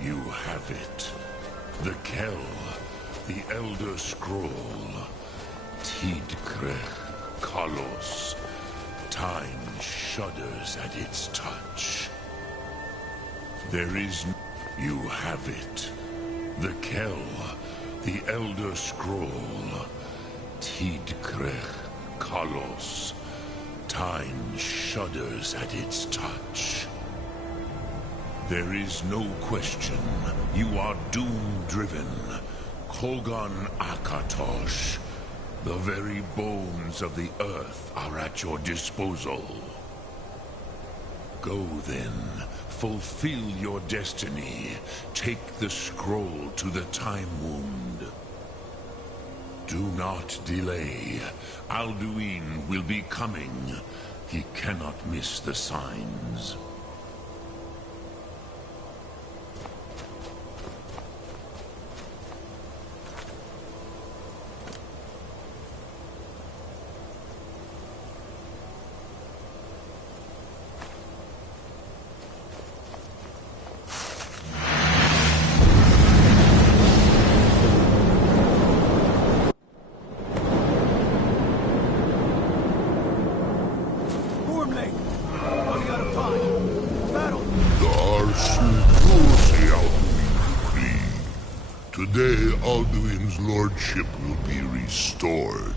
You have it. The Kell, the Elder Scroll. Tidkrech Kalos. Time shudders at its touch. There is... You have it. The Kell, the Elder Scroll. Tidkrech Kalos. Time shudders at its touch. There is no question. You are doom-driven. Kogan Akatosh. The very bones of the earth are at your disposal. Go then. Fulfill your destiny. Take the scroll to the Time Wound. Do not delay. Alduin will be coming. He cannot miss the signs. Today, Alduin's lordship will be restored.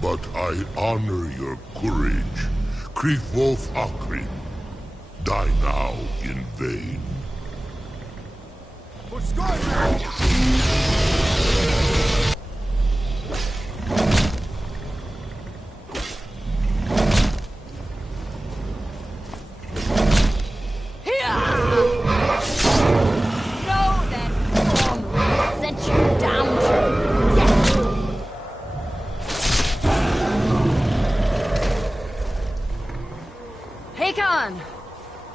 But I honor your courage. Krithwolf Akrin. Die now in vain. For Skyrim!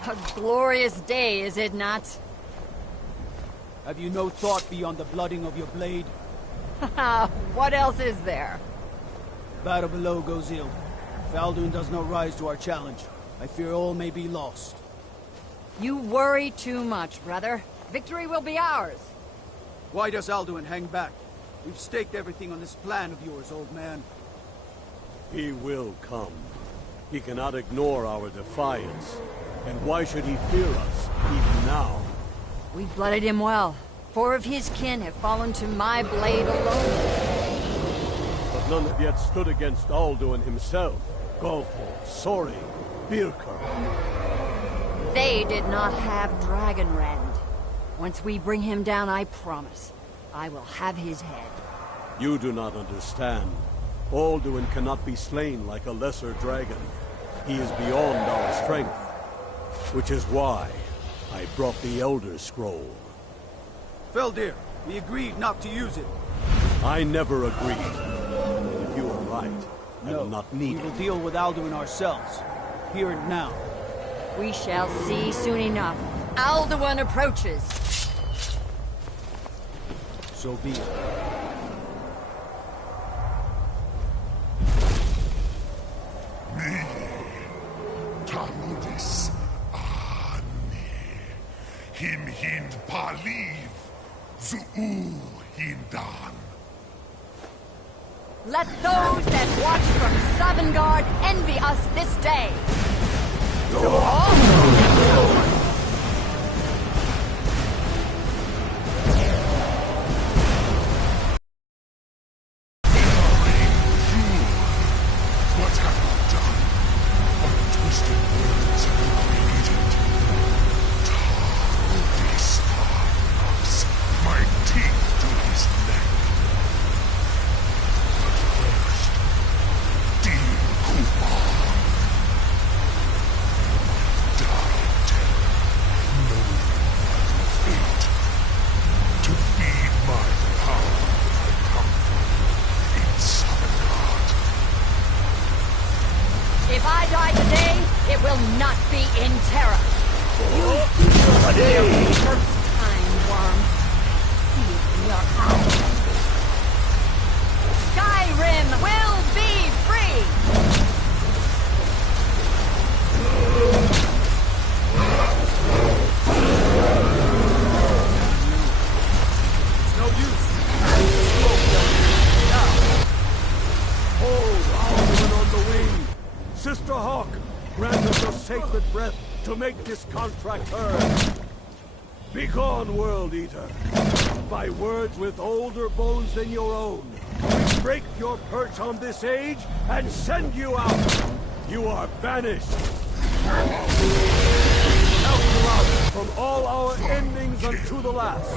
A glorious day, is it not? Have you no thought beyond the blooding of your blade? What else is there? Battle below goes ill. If Alduin does not rise to our challenge, I fear all may be lost. You worry too much, brother. Victory will be ours. Why does Alduin hang back? We've staked everything on this plan of yours, old man. He will come. He cannot ignore our defiance. And why should he fear us, even now? We blooded him well. 4 of his kin have fallen to my blade alone. But none have yet stood against Alduin himself. Golfo, Sori, Birker. They did not have Dragonrend. Once we bring him down, I promise, I will have his head. You do not understand. Alduin cannot be slain like a lesser dragon. He is beyond our strength. Which is why I brought the Elder Scroll. Feldir, we agreed not to use it. I never agreed. And if you are right, I will not need we will it. deal with Alduin ourselves. Here and now. We shall see soon enough. Alduin approaches. So be it. Me, Taludis, Him hind paliv, Zuu hindan. Let those that watch from Savangard envy us this day. What have you done? What twisted words have you created? Taludis us, my teeth to his neck. But first, Dean Kumar. Died, knowing my fate. To feed my power I come from in Savangard. If I die today, it will not be in terror. You feel your first time, worm. See it in your eyes. Skyrim will be free! to make this contract heard. Begone, World Eater. By words with older bones than your own, we break your perch on this age and send you out. You are banished. Out you out from all our endings unto the last.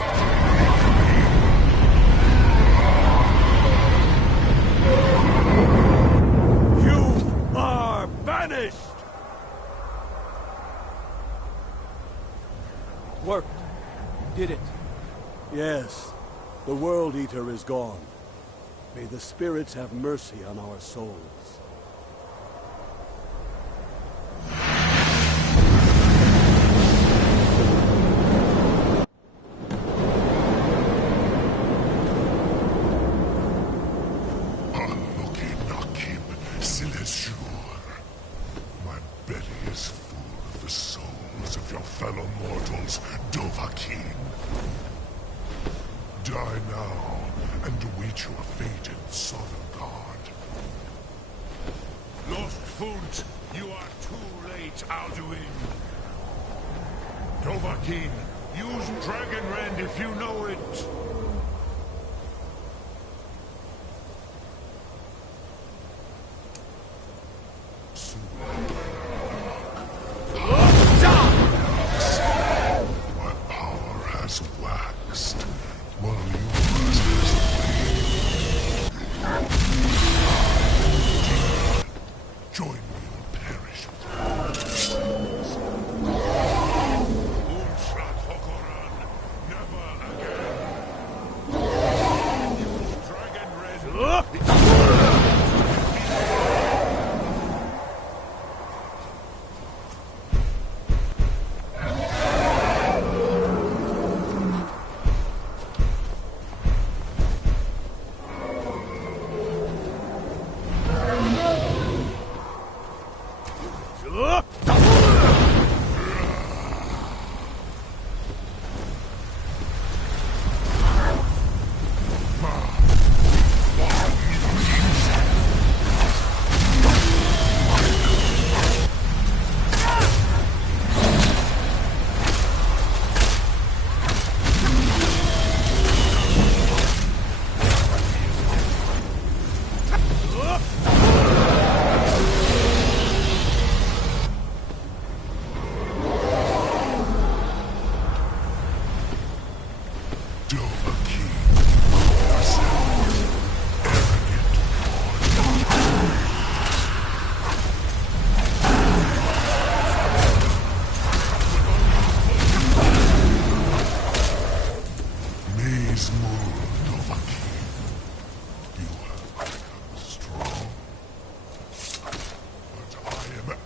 You are banished! Worked. Did it. Yes, the World Eater is gone. May the spirits have mercy on our souls. My belly is full of the souls of your fellow mortals, Dovahkiin. Die now, and await your fate in Sovngarde. Lost Funt, you are too late, Alduin. Dovahkiin, use Dragon Rend if you know it. My power has waxed, while yours has waned. Join me and perish with Unshrat Hokoran, never again. Use Dragon Red.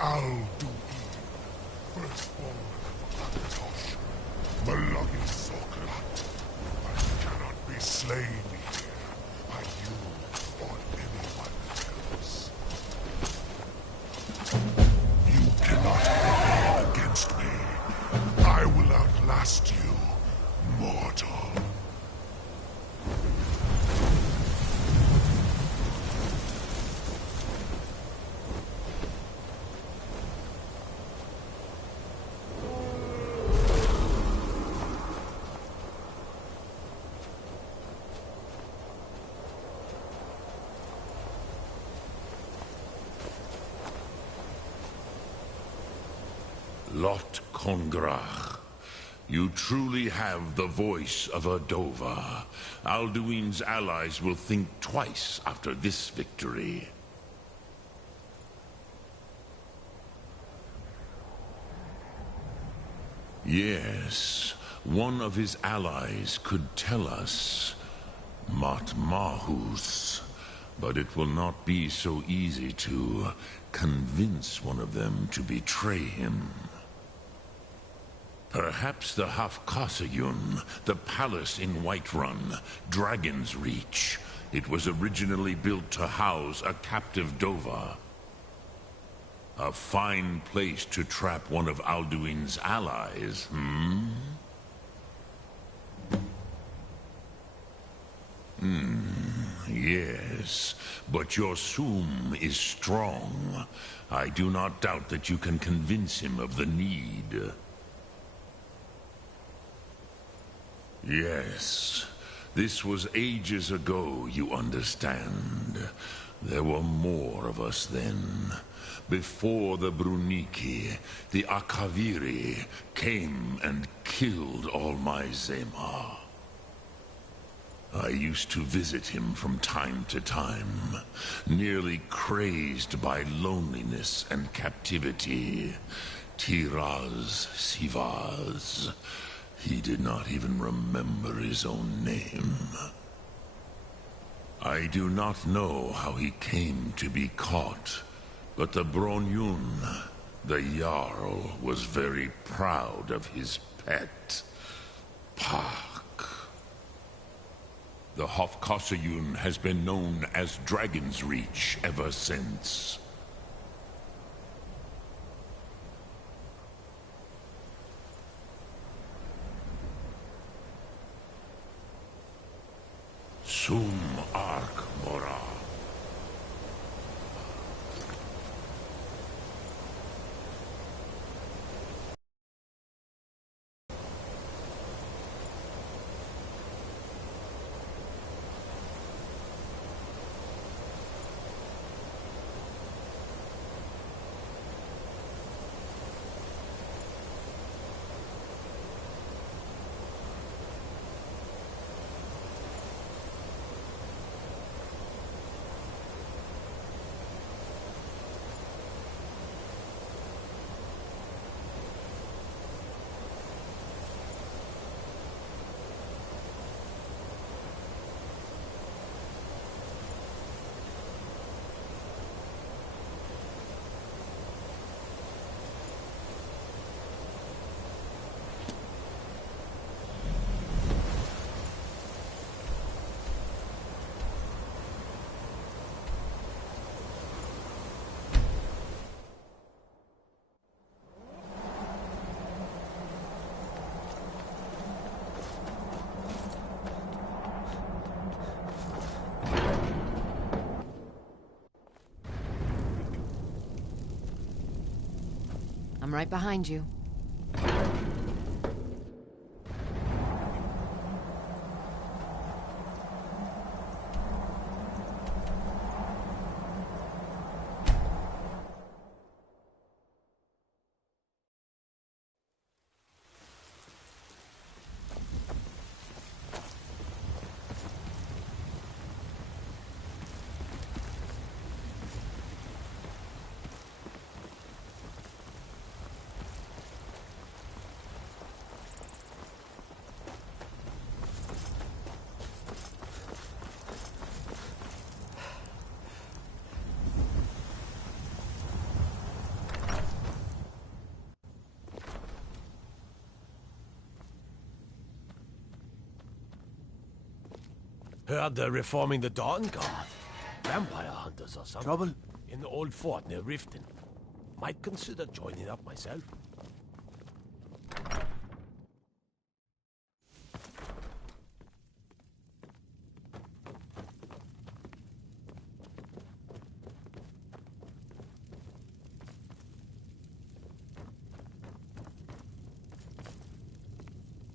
Alduin, firstborn of Akatosh, Malagi Sokrat. I cannot be slain here by you or anyone else. You cannot prevail against me. I will outlast you, mortal. Lot Kongrach, you truly have the voice of a Dova. Alduin's allies will think twice after this victory. Yes, one of his allies could tell us. Matmahus. But it will not be so easy to convince one of them to betray him. Perhaps the Hafkasayun, the palace in Whiterun, Dragon's Reach. It was originally built to house a captive Dova. A fine place to trap one of Alduin's allies, yes. Yes, but your Soom is strong. I do not doubt that you can convince him of the need. Yes, this was ages ago, you understand. There were more of us then. Before the Bruniki, the Akaviri came and killed all my Zema. I used to visit him from time to time, nearly crazed by loneliness and captivity. Tiraz Sivaz. He did not even remember his own name. I do not know how he came to be caught, but the Bronyun, the Jarl, was very proud of his pet, Pak. The Hofkossayun has been known as Dragon's Reach ever since. Sum Ark Mora. I'm right behind you. Heard they're reforming the Dawn Guard. Vampire hunters or something. Trouble? In the old fort near Riften. Might consider joining up myself.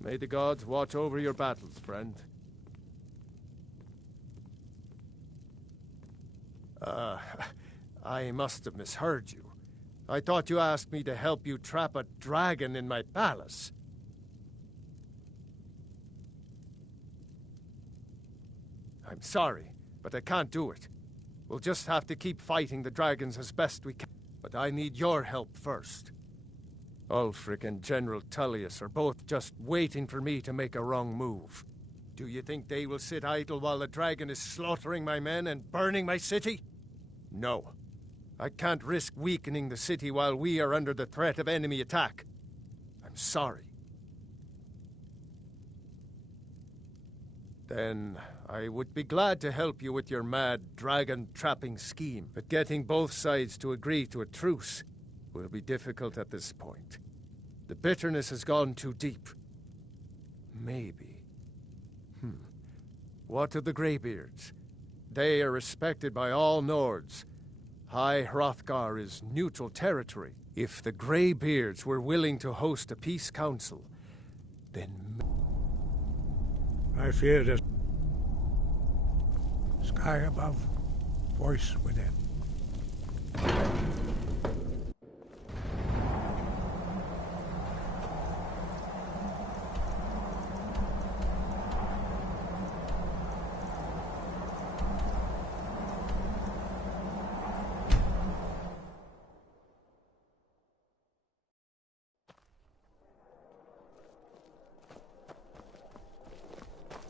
May the gods watch over your battles, friend. I must have misheard you. I thought you asked me to help you trap a dragon in my palace. I'm sorry, but I can't do it. We'll just have to keep fighting the dragons as best we can. But I need your help first. Ulfric and General Tullius are both just waiting for me to make a wrong move. Do you think they will sit idle while the dragon is slaughtering my men and burning my city? No. I can't risk weakening the city while we are under the threat of enemy attack. I'm sorry. Then I would be glad to help you with your mad dragon-trapping scheme, but getting both sides to agree to a truce will be difficult at this point. The bitterness has gone too deep. Maybe. What of the Greybeards? They are respected by all Nords. High Hrothgar is neutral territory. If the Greybeards were willing to host a peace council, then... I fear that sky above, voice within.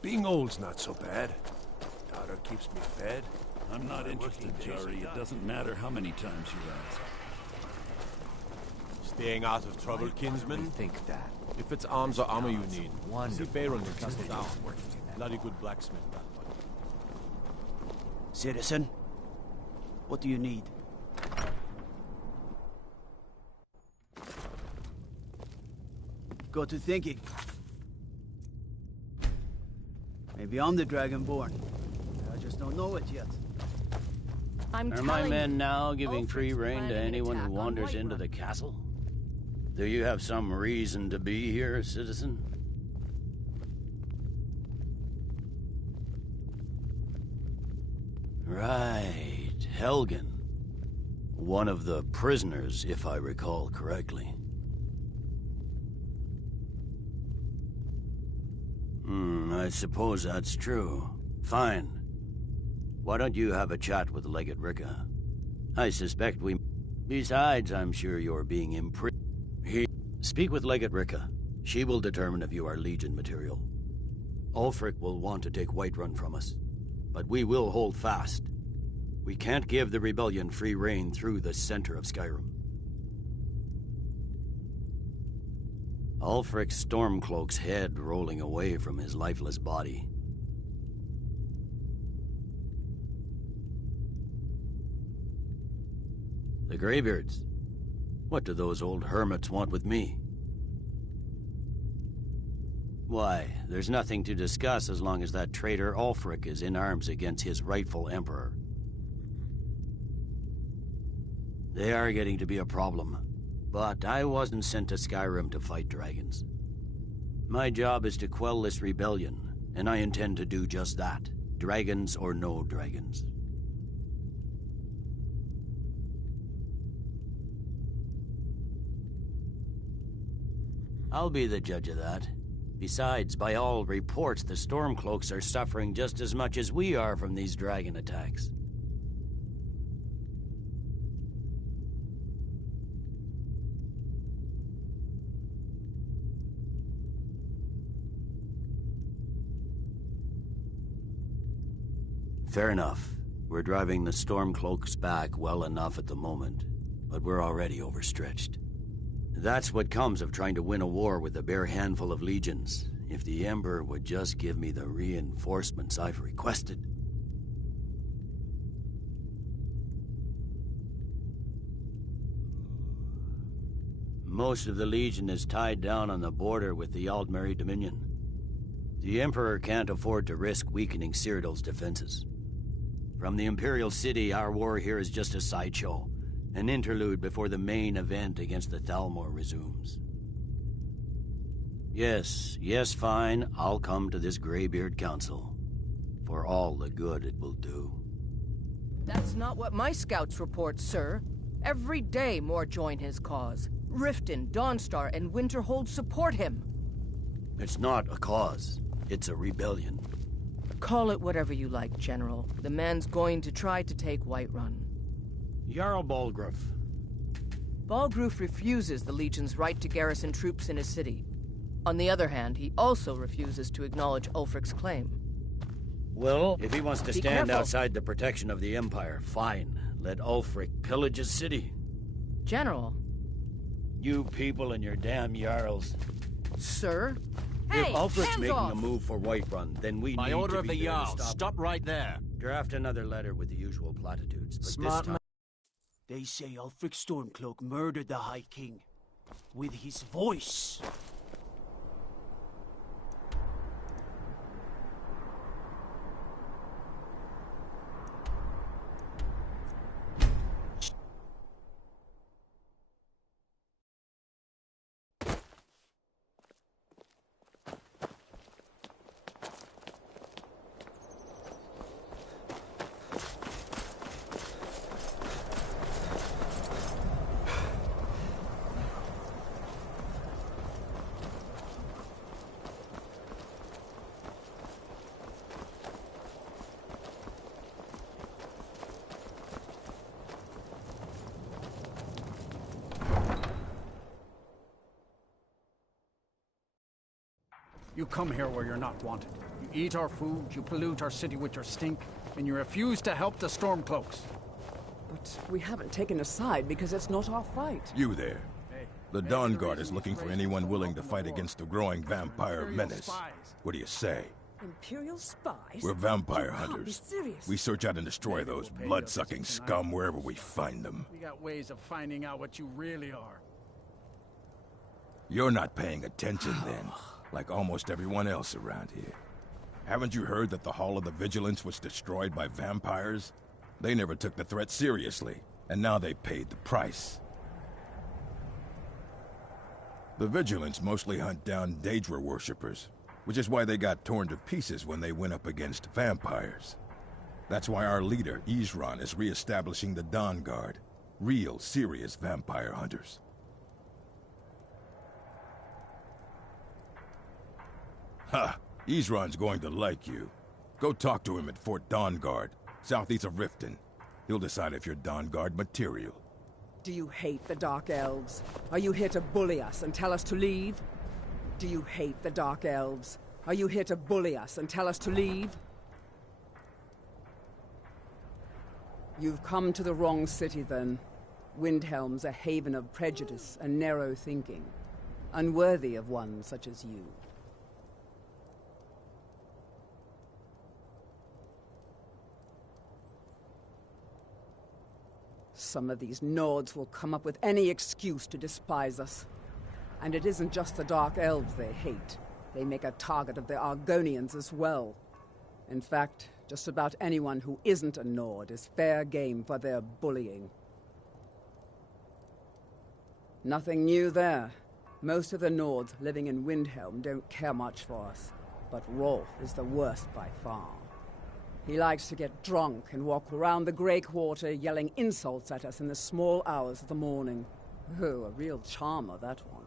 Being old's not so bad. Daughter keeps me fed. I'm not interested, Jari. It doesn't matter how many times you ask. Staying out of trouble, kinsman? Think that. If it's arms or armor you need, see Baron will cast it down. Working in that. Bloody good blacksmith, that one. Citizen, what do you need? Got to thinking. Maybe I'm the Dragonborn. I just don't know it yet. Are my men now giving free rein to anyone who wanders into the castle? Do you have some reason to be here, citizen? Right, Helgen. One of the prisoners, if I recall correctly. I suppose that's true. Fine. Why don't you have a chat with Legate Ricka? I suspect we... Besides, I'm sure you're being imprisoned. Speak with Legate Ricka. She will determine if you are Legion material. Ulfric will want to take Whiterun from us, but we will hold fast. We can't give the rebellion free rein through the center of Skyrim. Ulfric's Stormcloak's head rolling away from his lifeless body. The Greybeards. What do those old hermits want with me? Why, there's nothing to discuss as long as that traitor Ulfric is in arms against his rightful emperor. They are getting to be a problem. But I wasn't sent to Skyrim to fight dragons. My job is to quell this rebellion, and I intend to do just that. Dragons or no dragons. I'll be the judge of that. Besides, by all reports, the Stormcloaks are suffering just as much as we are from these dragon attacks. Fair enough. We're driving the Stormcloaks back well enough at the moment, but we're already overstretched. That's what comes of trying to win a war with a bare handful of legions. If the Emperor would just give me the reinforcements I've requested. Most of the Legion is tied down on the border with the Aldmeri Dominion. The Emperor can't afford to risk weakening Cyrodiil's defenses. From the Imperial City, our war here is just a sideshow. An interlude before the main event against the Thalmor resumes. Yes, fine. I'll come to this Greybeard Council. For all the good it will do. That's not what my scouts report, sir. Every day more join his cause. Riften, Dawnstar, and Winterhold support him. It's not a cause. It's a rebellion. Call it whatever you like, General. The man's going to try to take Whiterun. Jarl Balgruuf. Balgruuf refuses the Legion's right to garrison troops in his city. On the other hand, he also refuses to acknowledge Ulfric's claim. Well, if he wants to stand careful. outside the protection of the Empire, fine. Let Ulfric pillage his city. General. You people and your damn Jarls. Sir? If Hey, Ulfric's hands making off! a move for Whiterun, then we By need order to of be the there to Jarl, stop. stop right there. Draft another letter with the usual platitudes, but Smart this time... They say Ulfric Stormcloak murdered the High King. With his voice. You come here where you're not wanted. You eat our food, you pollute our city with your stink, and you refuse to help the Stormcloaks. But we haven't taken a side because it's not our fight. You there. The Dawn Guard is looking for anyone willing to fight against the growing vampire menace. What do you say? Imperial spies? We're vampire You can't be hunters. serious. We search out and destroy those blood-sucking scum wherever we find them. We got ways of finding out what you really are. You're not paying attention then, like almost everyone else around here. Haven't you heard that the Hall of the Vigilance was destroyed by vampires? They never took the threat seriously, and now they paid the price. The Vigilance mostly hunt down Daedra worshippers, which is why they got torn to pieces when they went up against vampires. That's why our leader, Isran, is re-establishing the Dawn Guard. Real, serious vampire hunters. Ha! Isran's going to like you. Go talk to him at Fort Dawn Guard, southeast of Riften. He'll decide if you're Dawn Guard material. Do you hate the Dark Elves? Are you here to bully us and tell us to leave? Do you hate the Dark Elves? Are you here to bully us and tell us to leave? You've come to the wrong city, then. Windhelm's a haven of prejudice and narrow thinking, unworthy of one such as you. Some of these Nords will come up with any excuse to despise us. And it isn't just the Dark Elves they hate. They make a target of the Argonians as well. In fact, just about anyone who isn't a Nord is fair game for their bullying. Nothing new there. Most of the Nords living in Windhelm don't care much for us. But Rolf is the worst by far. He likes to get drunk and walk around the Grey Quarter yelling insults at us in the small hours of the morning. Oh, a real charmer, that one.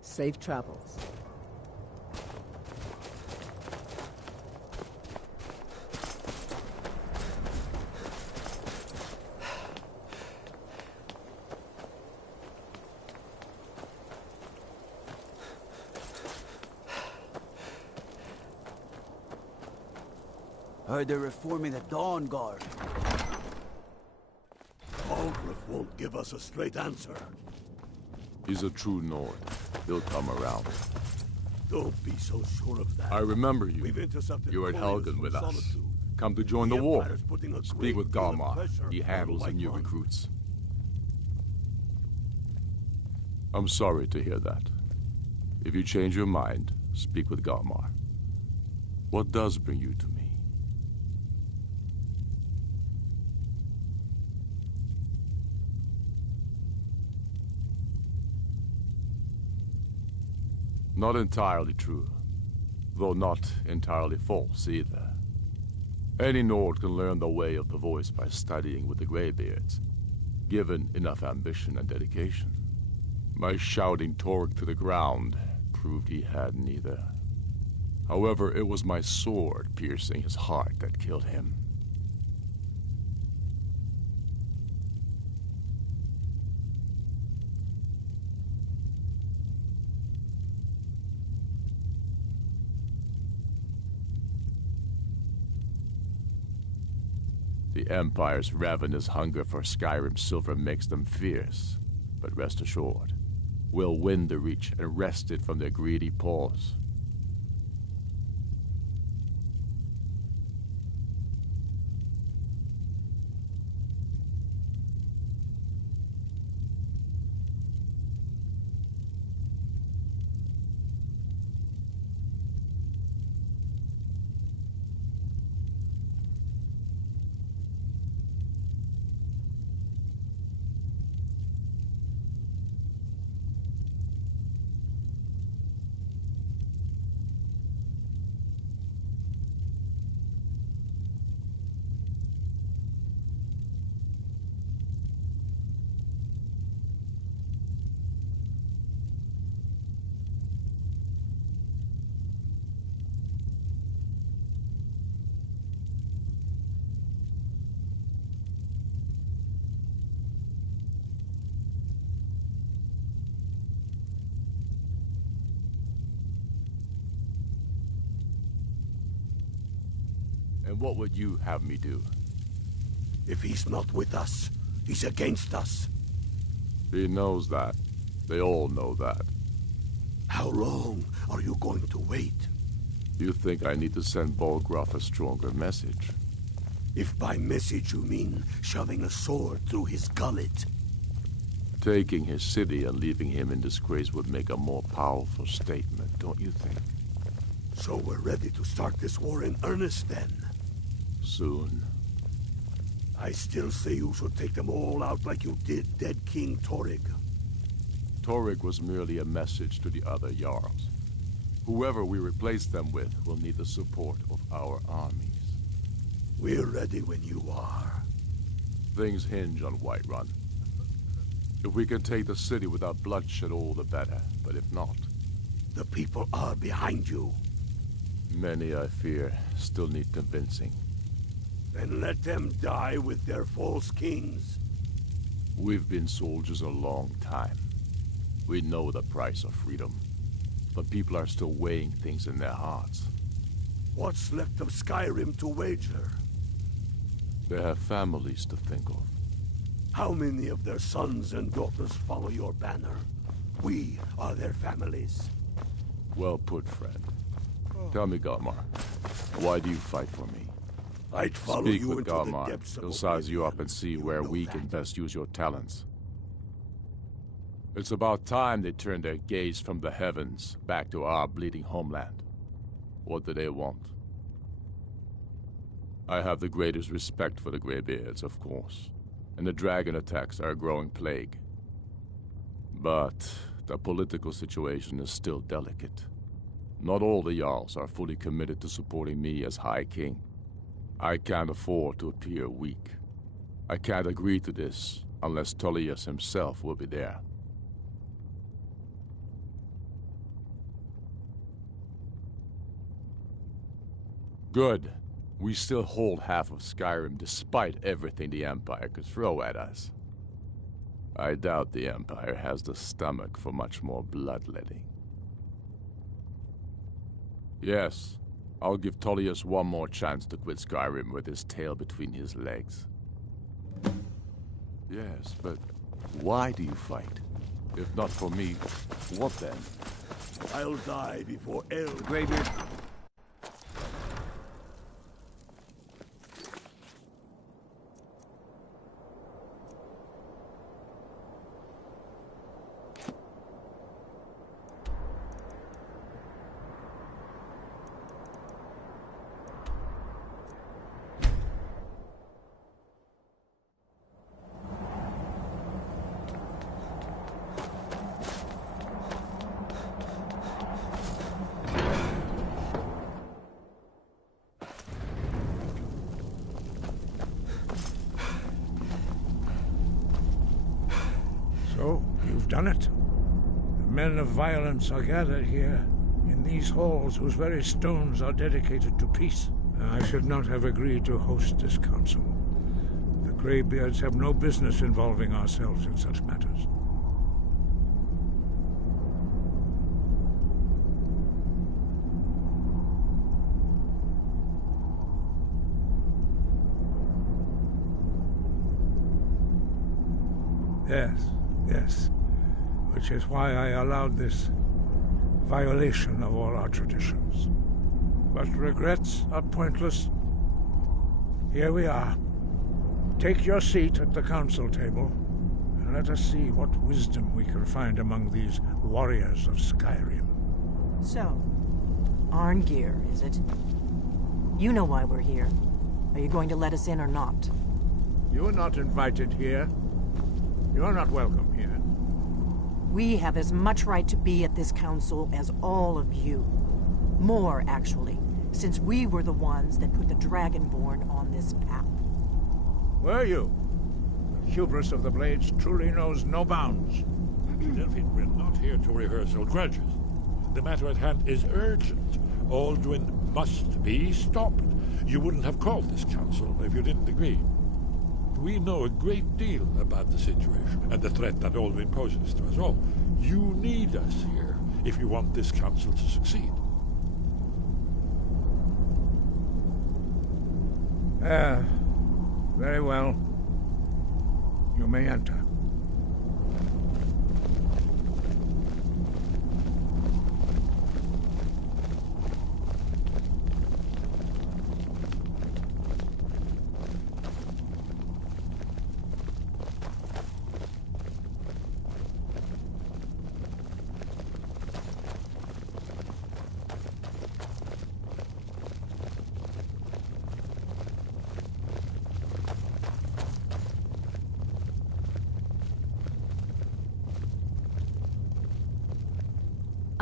Safe travels. Heard they're reforming the Dawn Guard. Aldrich won't give us a straight answer. He's a true Nord. He'll come around. Don't be so sure of that. I remember you. We've intercepted You were at couriers Helgen from with us. Solitude. Come to join The the war. Empire's putting a Speak great with deal of Galmar. pressure He on handles the White new One. recruits. I'm sorry to hear that. If you change your mind, speak with Galmar. What does bring you to me? Not entirely true, though not entirely false either. Any Nord can learn the way of the voice by studying with the Greybeards, given enough ambition and dedication. My shouting Torg to the ground proved he had neither. However, it was my sword piercing his heart that killed him. The Empire's ravenous hunger for Skyrim silver makes them fierce, but rest assured, we'll win the Reach and wrest it from their greedy paws. And what would you have me do? If he's not with us, he's against us. He knows that. They all know that. How long are you going to wait? You think I need to send Bolgraf a stronger message? If by message you mean shoving a sword through his gullet. Taking his city and leaving him in disgrace would make a more powerful statement, don't you think? So we're ready to start this war in earnest then? Soon. I still say you should take them all out like you did dead King Torrig. Torrig was merely a message to the other Jarls. Whoever we replace them with will need the support of our armies. We're ready when you are. Things hinge on Whiterun. If we can take the city without bloodshed, all the better. But if not... The people are behind you. Many, I fear, still need convincing. Then let them die with their false kings. We've been soldiers a long time. We know the price of freedom. But people are still weighing things in their hearts. What's left of Skyrim to wager? They have families to think of. How many of their sons and daughters follow your banner? We are their families. Well put, friend. Tell me, Galmar, why do you fight for me? I'd follow Speak you with into Galmar. the depths of He'll size you up oblivion. and see where we can best use your talents. It's about time they turned their gaze from the heavens back to our bleeding homeland. What do they want? I have the greatest respect for the Greybeards, of course, and the dragon attacks are a growing plague. But the political situation is still delicate. Not all the Jarls are fully committed to supporting me as High King. I can't afford to appear weak. I can't agree to this unless Tullius himself will be there. Good. We still hold half of Skyrim despite everything the Empire could throw at us. I doubt the Empire has the stomach for much more bloodletting. Yes, I'll give Tullius one more chance to quit Skyrim with his tail between his legs. Yes, but why do you fight? If not for me, what then? I'll die before El Greybeard. So, you've done it. The men of violence are gathered here, in these halls whose very stones are dedicated to peace. I should not have agreed to host this council. The Greybeards have no business involving ourselves in such matters. Yes. Which is why I allowed this violation of all our traditions. But regrets are pointless. Here we are. Take your seat at the council table, and let us see what wisdom we can find among these warriors of Skyrim. So, Arngeir, is it? You know why we're here. Are you going to let us in or not? You're not invited here. You're not welcome here. We have as much right to be at this council as all of you. More, actually, since we were the ones that put the Dragonborn on this path. Were you? The hubris of the Blades truly knows no bounds. Delphine, we're not here to rehearse old grudges. The matter at hand is urgent. Alduin must be stopped. You wouldn't have called this council if you didn't agree. We know a great deal about the situation and the threat that Alduin poses to us all. You need us here if you want this council to succeed. Very well. You may enter.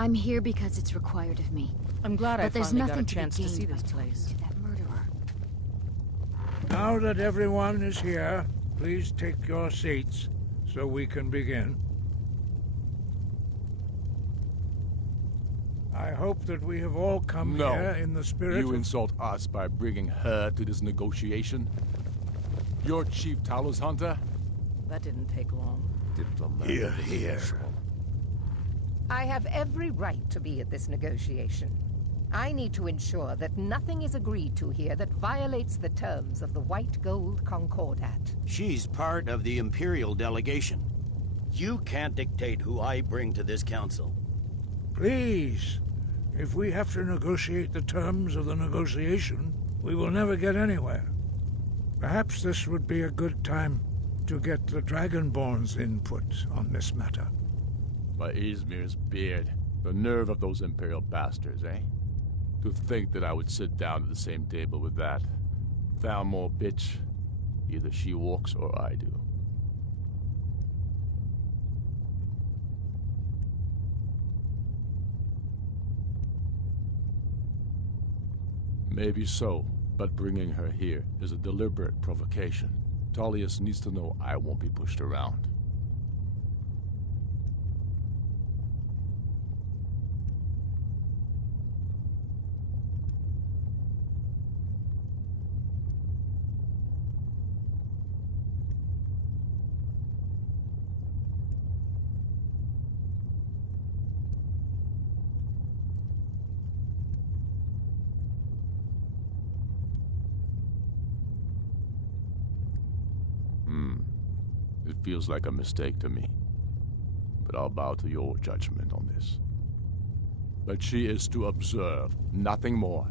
I'm here because it's required of me. I'm glad I there's finally got a nothing to be chance to gained see by this talking place. to that murderer. Now that everyone is here, please take your seats so we can begin. I hope that we have all come here in the spirit You of... insult us by bringing her to this negotiation? You're Chief Talos Hunter? That didn't take long. Here. I have every right to be at this negotiation. I need to ensure that nothing is agreed to here that violates the terms of the White Gold Concordat. She's part of the Imperial delegation. You can't dictate who I bring to this council. Please, if we have to negotiate the terms of the negotiation, we will never get anywhere. Perhaps this would be a good time to get the Dragonborn's input on this matter. By Izmir's beard. The nerve of those Imperial bastards, eh? To think that I would sit down at the same table with that. Thalmor bitch. Either she walks or I do. Maybe so, but bringing her here is a deliberate provocation. Tullius needs to know I won't be pushed around. It feels like a mistake to me. But I'll bow to your judgment on this. But she is to observe, nothing more.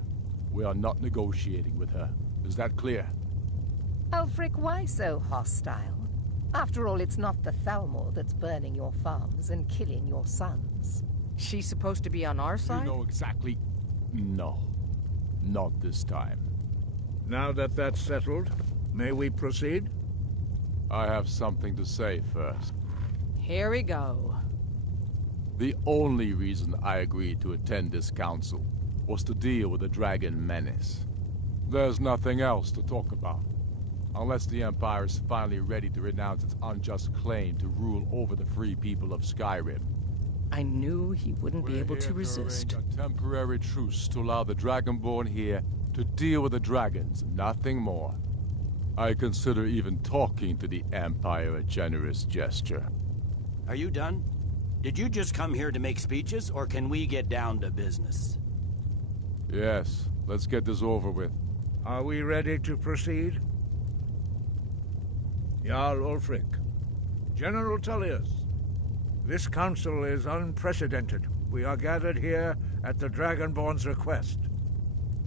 We are not negotiating with her. Is that clear? Ulfric, why so hostile? After all, it's not the Thalmor that's burning your farms and killing your sons. She's supposed to be on our side? You know exactly... No. Not this time. Now that that's settled, may we proceed? I have something to say first. Here we go. The only reason I agreed to attend this council was to deal with the dragon menace. There's nothing else to talk about. Unless the Empire is finally ready to renounce its unjust claim to rule over the free people of Skyrim. I knew he wouldn't be able to resist. A temporary truce to allow the Dragonborn here to deal with the dragons, nothing more. I consider even talking to the Empire a generous gesture. Are you done? Did you just come here to make speeches, or can we get down to business? Yes, let's get this over with. Are we ready to proceed? Jarl Ulfric, General Tullius, this council is unprecedented. We are gathered here at the Dragonborn's request.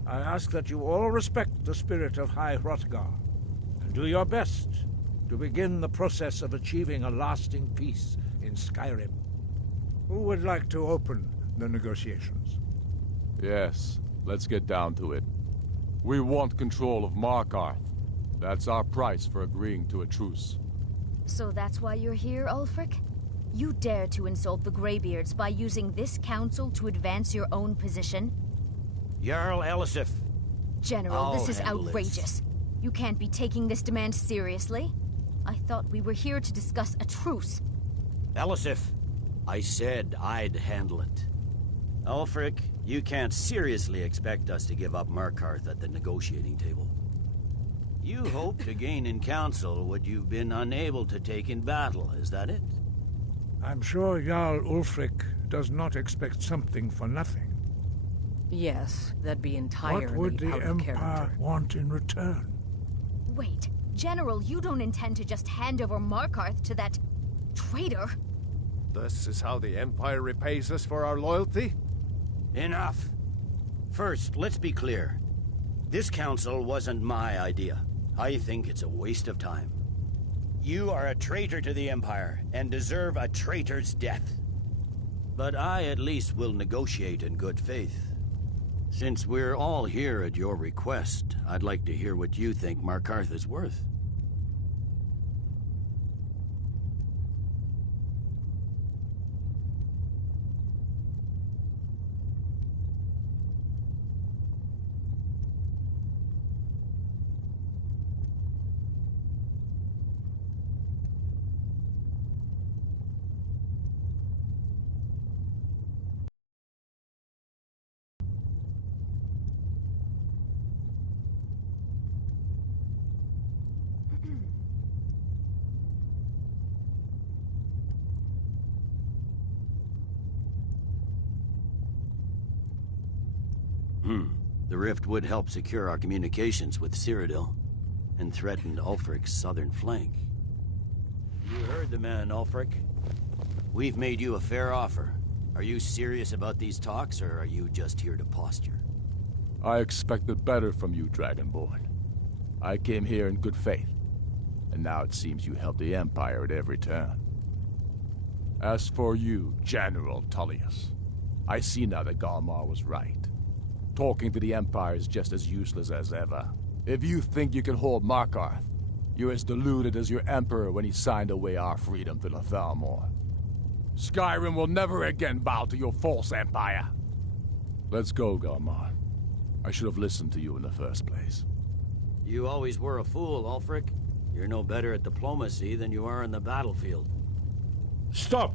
I ask that you all respect the spirit of High Hrothgar, and do your best to begin the process of achieving a lasting peace in Skyrim. Who would like to open the negotiations? Yes, let's get down to it. We want control of Markarth. That's our price for agreeing to a truce. So that's why you're here, Ulfric? You dare to insult the Greybeards by using this council to advance your own position? Jarl Elisif. General, this is outrageous. You can't be taking this demand seriously. I thought we were here to discuss a truce. Elisif, I said I'd handle it. Ulfric, you can't seriously expect us to give up Markarth at the negotiating table. You hope to gain in council what you've been unable to take in battle, is that it? I'm sure Jarl Ulfric does not expect something for nothing. Yes, that'd be entirely What would the out of Empire character. want in return? Wait, General, you don't intend to just hand over Markarth to that traitor? This is how the Empire repays us for our loyalty? Enough. First, let's be clear. This council wasn't my idea. I think it's a waste of time. You are a traitor to the Empire, and deserve a traitor's death. But I at least will negotiate in good faith. Since we're all here at your request, I'd like to hear what you think Markarth is worth. The rift would help secure our communications with Cyrodiil, and threatened Ulfric's southern flank. You heard the man, Ulfric. We've made you a fair offer. Are you serious about these talks, or are you just here to posture? I expected better from you, Dragonborn. I came here in good faith, and now it seems you help the Empire at every turn. As for you, General Tullius, I see now that Galmar was right. Talking to the Empire is just as useless as ever. If you think you can hold Markarth, you're as deluded as your Emperor when he signed away our freedom to the Thalmor. Skyrim will never again bow to your false empire. Let's go, Galmar. I should have listened to you in the first place. You always were a fool, Ulfric. You're no better at diplomacy than you are in the battlefield. Stop!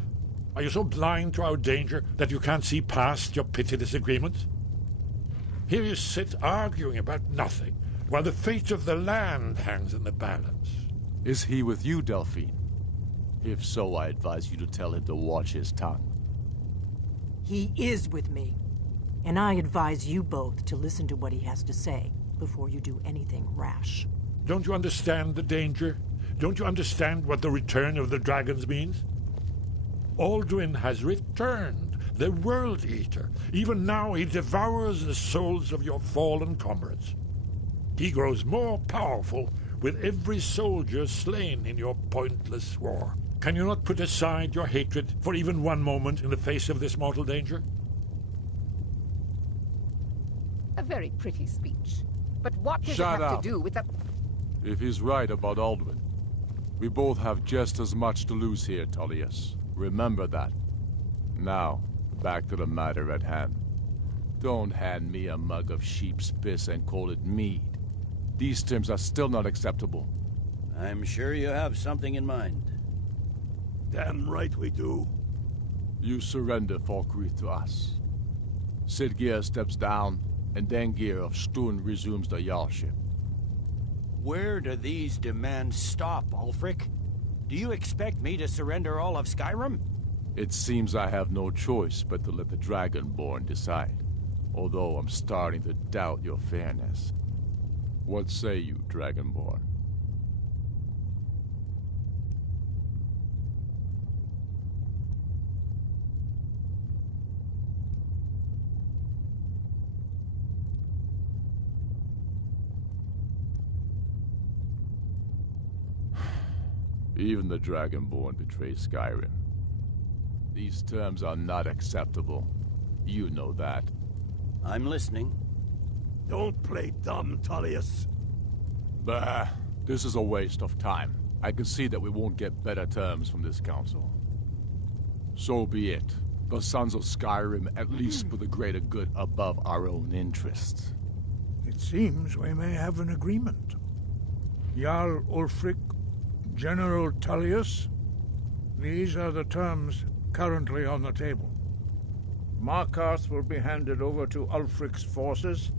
Are you so blind to our danger that you can't see past your petty disagreements? Here you sit arguing about nothing, while the fate of the land hangs in the balance. Is he with you, Delphine? If so, I advise you to tell him to watch his tongue. He is with me. And I advise you both to listen to what he has to say before you do anything rash. Don't you understand the danger? Don't you understand what the return of the dragons means? Alduin has returned, the World Eater. Even now he devours the souls of your fallen comrades. He grows more powerful with every soldier slain in your pointless war. Can you not put aside your hatred for even one moment in the face of this mortal danger? A very pretty speech. But what does Shut it have up. to do with the... If he's right about Alduin, we both have just as much to lose here, Tullius. Remember that. Now, back to the matter at hand. Don't hand me a mug of sheep's piss and call it mead. These terms are still not acceptable. I'm sure you have something in mind. Damn right we do. You surrender Falkreath to us. Sidgeir steps down, and Dengir of Stun resumes the Jarlship. Where do these demands stop, Ulfric? Do you expect me to surrender all of Skyrim? It seems I have no choice but to let the Dragonborn decide, although I'm starting to doubt your fairness. What say you, Dragonborn? Even the Dragonborn betray Skyrim. These terms are not acceptable. You know that. I'm listening. Don't play dumb, Tullius. Bah, this is a waste of time. I can see that we won't get better terms from this council. So be it. The Sons of Skyrim at least put the greater good above our own interests. It seems we may have an agreement. Jarl Ulfric, General Tullius, these are the terms currently on the table. Markarth will be handed over to Ulfric's forces,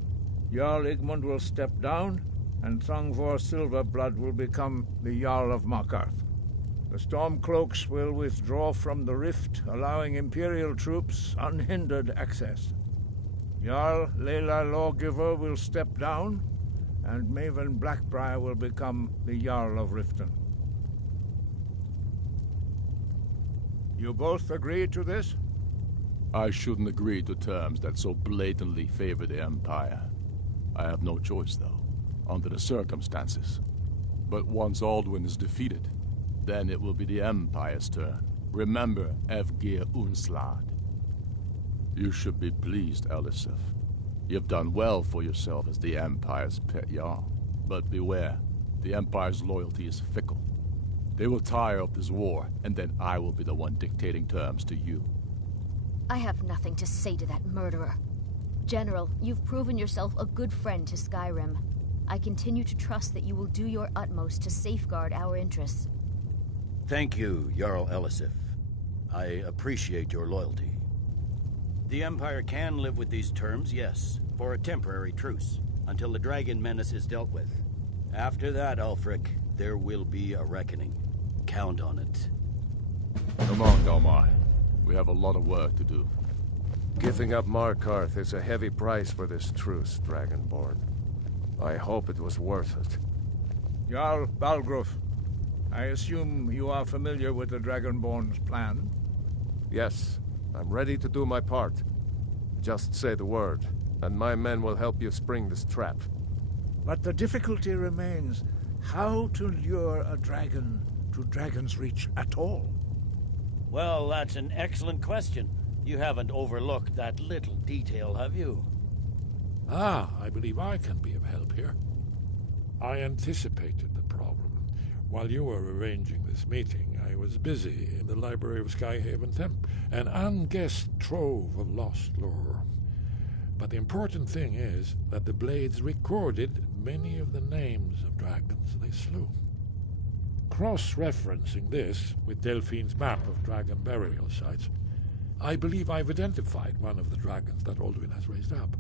Jarl Igmund will step down, and Thongvor Silverblood will become the Jarl of Markarth. The Stormcloaks will withdraw from the rift, allowing Imperial troops unhindered access. Jarl Lela Lawgiver will step down, and Maven Blackbriar will become the Jarl of Riften. You both agree to this? I shouldn't agree to terms that so blatantly favor the Empire. I have no choice, though, under the circumstances. But once Alduin is defeated, then it will be the Empire's turn. Remember Evgir Unslad. You should be pleased, Elisif. You've done well for yourself as the Empire's pet Jarl. But beware, the Empire's loyalty is fickle. They will tire of this war, and then I will be the one dictating terms to you. I have nothing to say to that murderer. General, you've proven yourself a good friend to Skyrim. I continue to trust that you will do your utmost to safeguard our interests. Thank you, Jarl Elisif. I appreciate your loyalty. The Empire can live with these terms, yes, for a temporary truce, until the dragon menace is dealt with. After that, Ulfric, there will be a reckoning. Count on it. Come on, Galmar. We have a lot of work to do. Giving up Markarth is a heavy price for this truce, Dragonborn. I hope it was worth it. Jarl Balgruf, I assume you are familiar with the Dragonborn's plan? Yes, I'm ready to do my part. Just say the word, and my men will help you spring this trap. But the difficulty remains how to lure a dragon to Dragon's Reach at all. Well, that's an excellent question. You haven't overlooked that little detail, have you? Ah, I believe I can be of help here. I anticipated the problem. While you were arranging this meeting, I was busy in the library of Skyhaven Temp, an unguessed trove of lost lore. But the important thing is that the Blades recorded many of the names of dragons they slew. Cross-referencing this with Delphine's map of dragon burial sites, I believe I've identified one of the dragons that Alduin has raised up.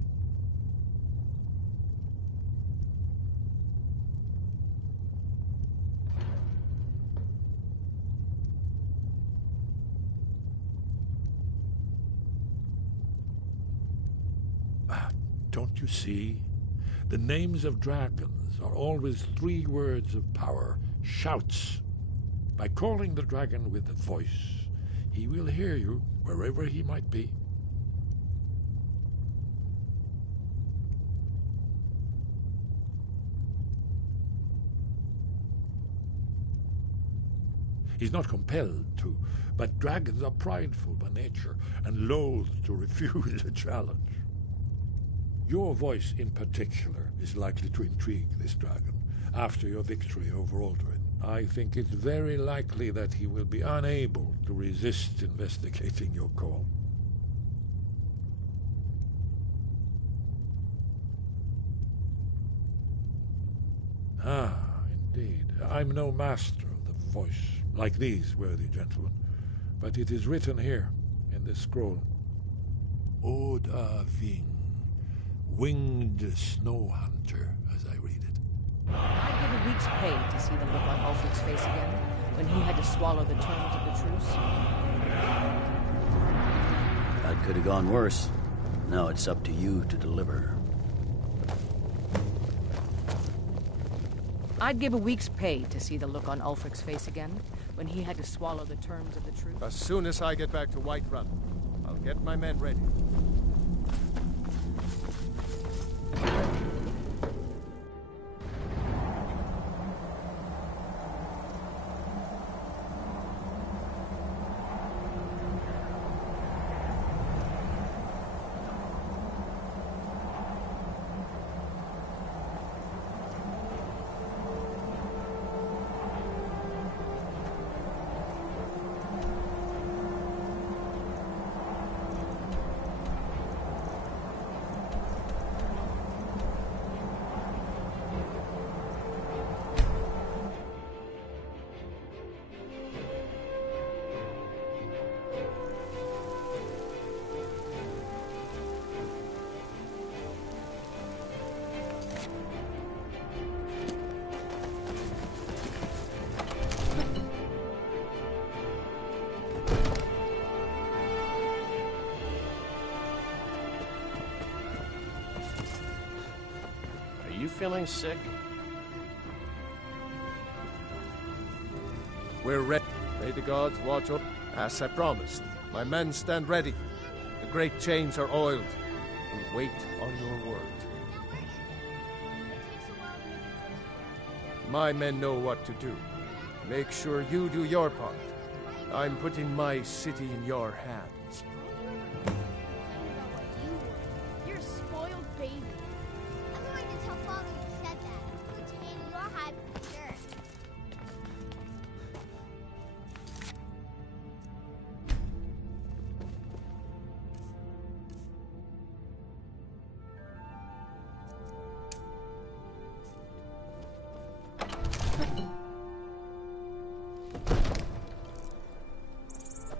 Don't you see? The names of dragons are always 3 words of power, shouts. By calling the dragon with a voice, he will hear you wherever he might be. He's not compelled to, but dragons are prideful by nature and loath to refuse a challenge. Your voice in particular is likely to intrigue this dragon after your victory over Alduin. I think it's very likely that he will be unable to resist investigating your call. Ah, indeed. I'm no master of the voice, like these worthy gentlemen, but it is written here in this scroll. Oda Ving, winged snow hunter, as I read it. I'd give a week's pay to see the look on Ulfric's face again, when he had to swallow the terms of the truce. That could have gone worse. Now it's up to you to deliver. I'd give a week's pay to see the look on Ulfric's face again, when he had to swallow the terms of the truce. As soon as I get back to Whiterun, I'll get my men ready. feeling sick? We're ready. May the gods watch over. As I promised, my men stand ready. The great chains are oiled. We wait on your word. My men know what to do. Make sure you do your part. I'm putting my city in your hands. You're a spoiled baby. I'm going to tell Father you said that. Put your hand in your hide for sure.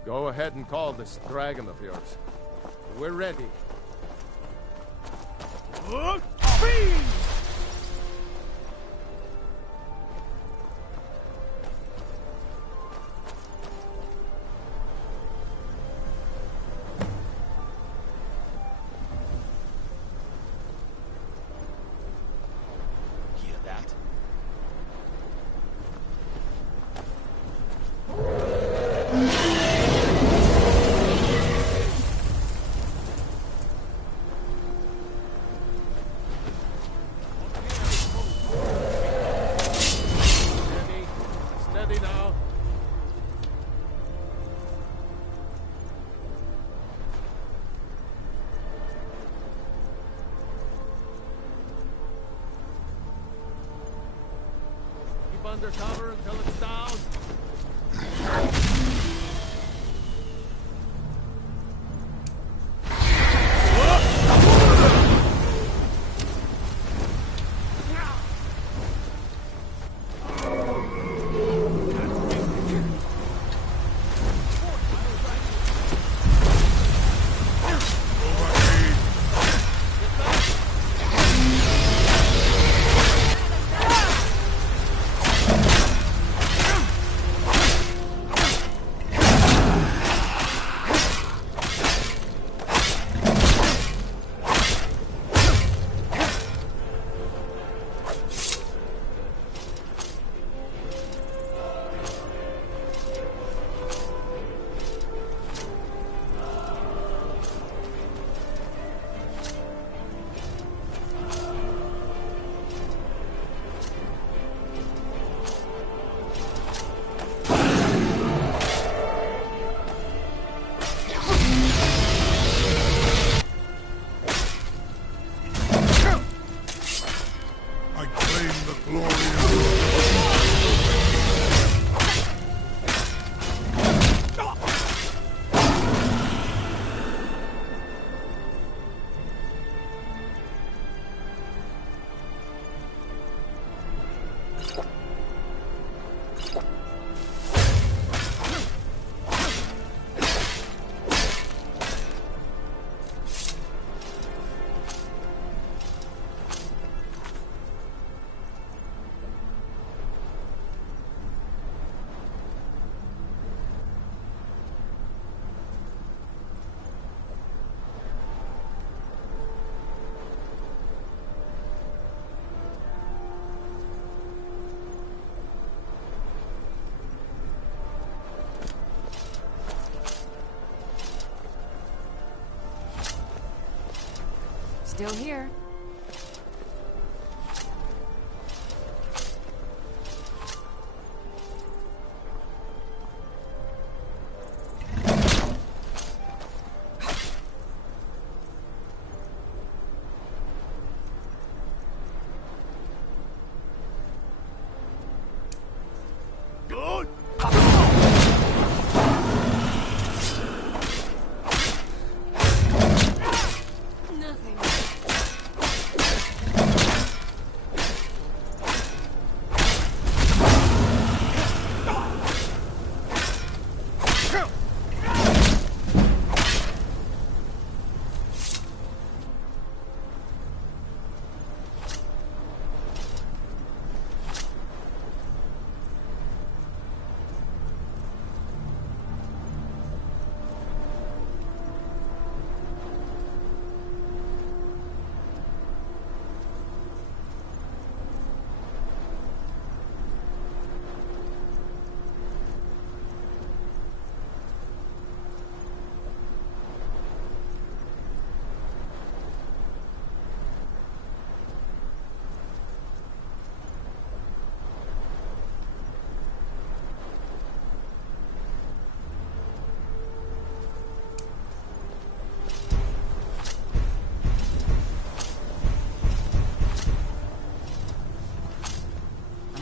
Go ahead and call this dragon of yours. We're ready. Hear that? Steady now. Keep under cover until it's down. I claim the glory of Still here. Good. Nothing.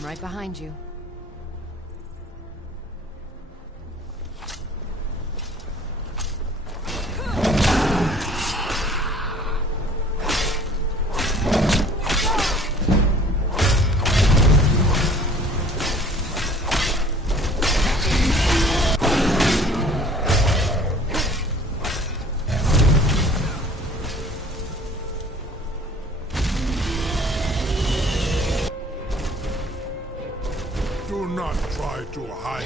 right behind you. Do not try to hide.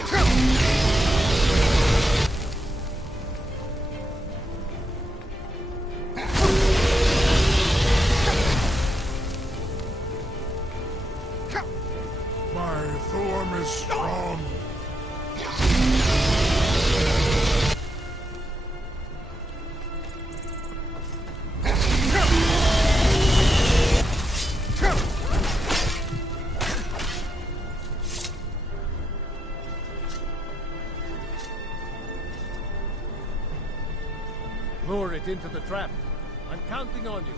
My thorn is strong. Lure it into the trap. I'm counting on you.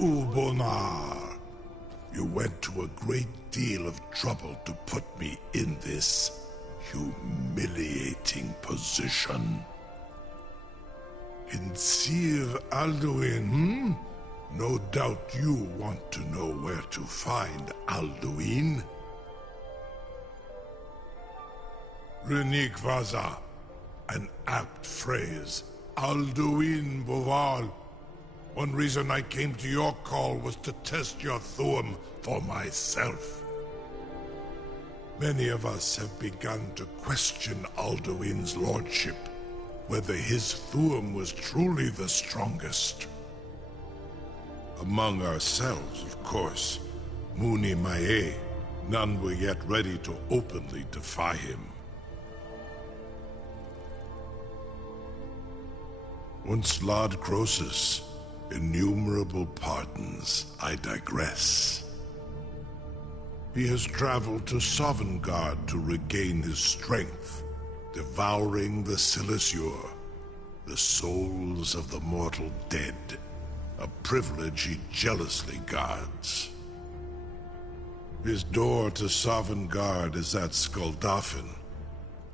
Ubonar, you went to a great deal of trouble to put me in this humiliating position. In Sir Alduin, No doubt you want to know where to find Alduin. Renikvaza, an apt phrase. Alduin Boval. One reason I came to your call was to test your Thuum for myself. Many of us have begun to question Alduin's lordship, whether his Thuum was truly the strongest. Among ourselves, of course, Muni Mae, none were yet ready to openly defy him. Once Lord Croesus, innumerable pardons, I digress. He has traveled to Sovngarde to regain his strength, devouring the Silesure, the souls of the mortal dead, a privilege he jealously guards. His door to Sovngarde is at Skuldafn,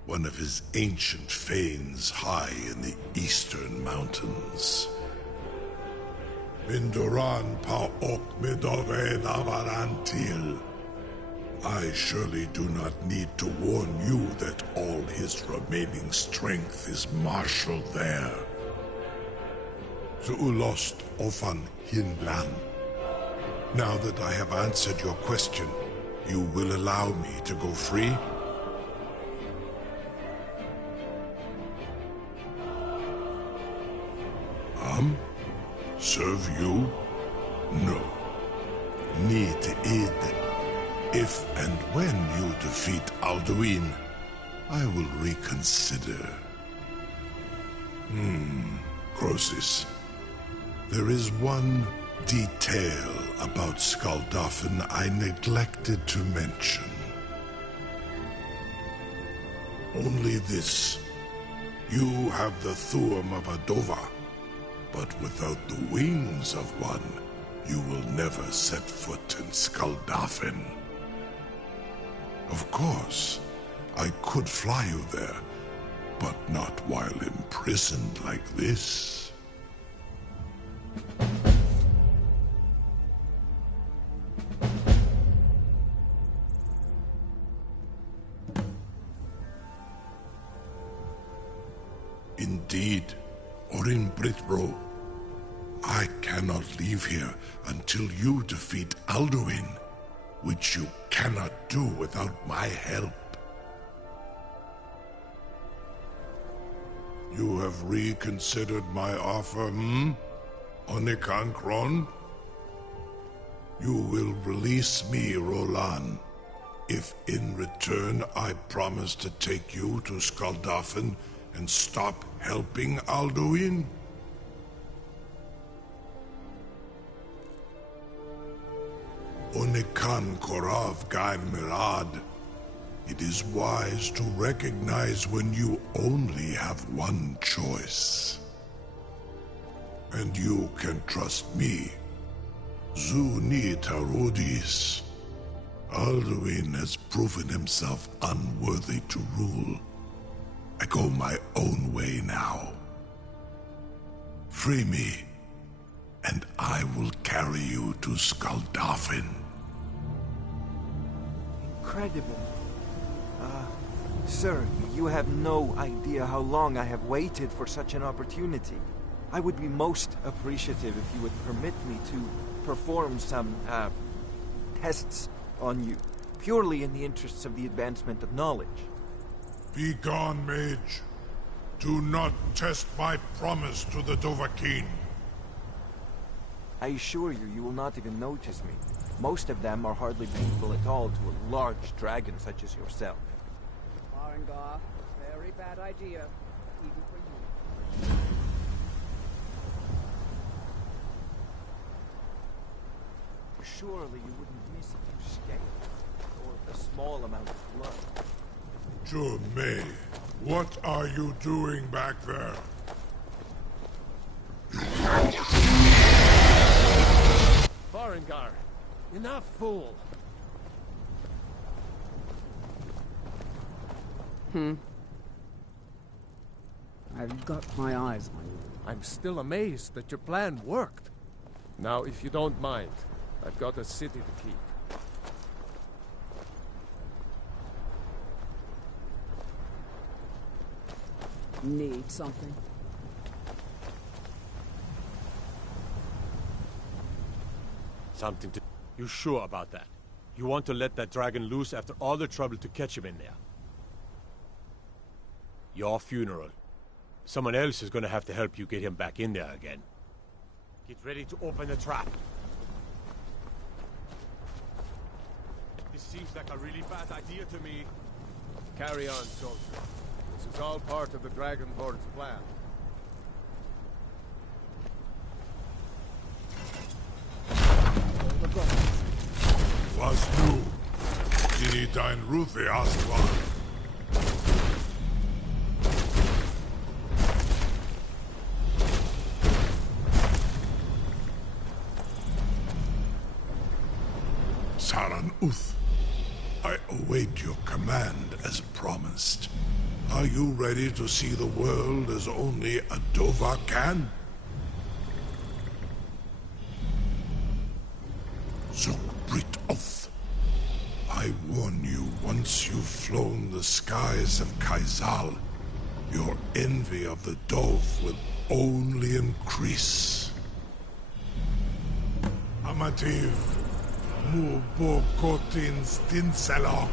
one of his ancient fanes high in the eastern mountains. Mindoran pa ok midove navarantil. I surely do not need to warn you that all his remaining strength is marshaled there. Zuulost ofan hinlan. Now that I have answered your question, you will allow me to go free? Serve you? No. Need aid. If and when you defeat Alduin, I will reconsider. Croesus. There is one detail about Skuldafn I neglected to mention. Only this. You have the Thuum of Adova, but without the wings of one, you will never set foot in Skuldafn. Of course, I could fly you there, but not while imprisoned like this. Indeed, Orin Britbro, I cannot leave here until you defeat Alduin, which you cannot do without my help. You have reconsidered my offer, Onikan Kron? You will release me, Roland, If in return I promise to take you to Skuldafn and stop helping Alduin? Onikan Korav Gaim Mirad. It is wise to recognize when you only have one choice. And you can trust me. Zuni Tarudis. Alduin has proven himself unworthy to rule. I go my own way now. Free me, and I will carry you to Skuldafn. Incredible. Sir, you have no idea how long I have waited for such an opportunity. I would be most appreciative if you would permit me to perform some, tests on you, purely in the interests of the advancement of knowledge. Be gone, mage. Do not test my promise to the Dovahkiin. I assure you, you will not even notice me. Most of them are hardly painful at all to a large dragon such as yourself. Farengar, very bad idea, even for you. Surely you wouldn't miss a few scales, or a small amount of blood. Jumei, what are you doing back there? Farengar, enough, fool! I've got my eyes on you. I'm still amazed that your plan worked. Now, if you don't mind, I've got a city to keep. Need something? Something to... You sure about that? You want to let that dragon loose after all the trouble to catch him in there? Your funeral. Someone else is gonna have to help you get him back in there again. Get ready to open the trap. This seems like a really bad idea to me. Carry on, soldier. This is all part of the Dragonborn's plan. Was nu. Dini dein Rufe Aswan. Saran Uth, I await your command as promised. Are you ready to see the world as only a Dova can? Zukbrit Oth, I warn you, once you've flown the skies of Kaizal, your envy of the Dove will only increase. Amativ, Mubokotin Stinselok.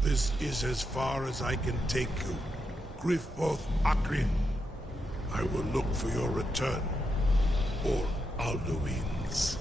This is as far as I can take you. Grifoth Akrin. I will look for your return. Or Alduin's.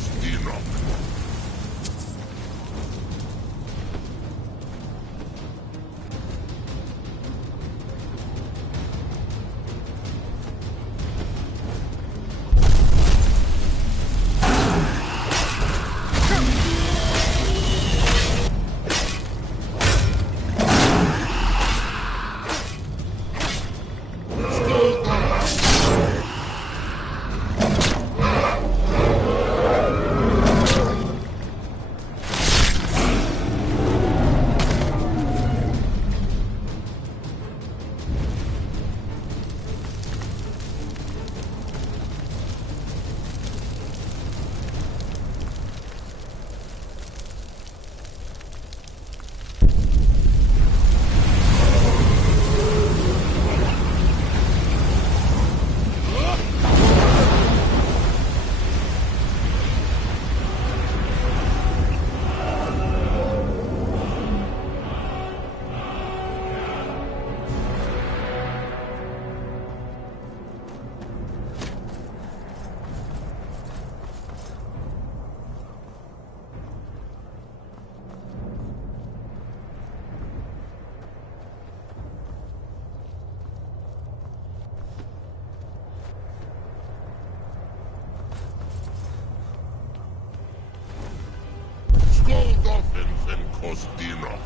Kostinok. Kostinok.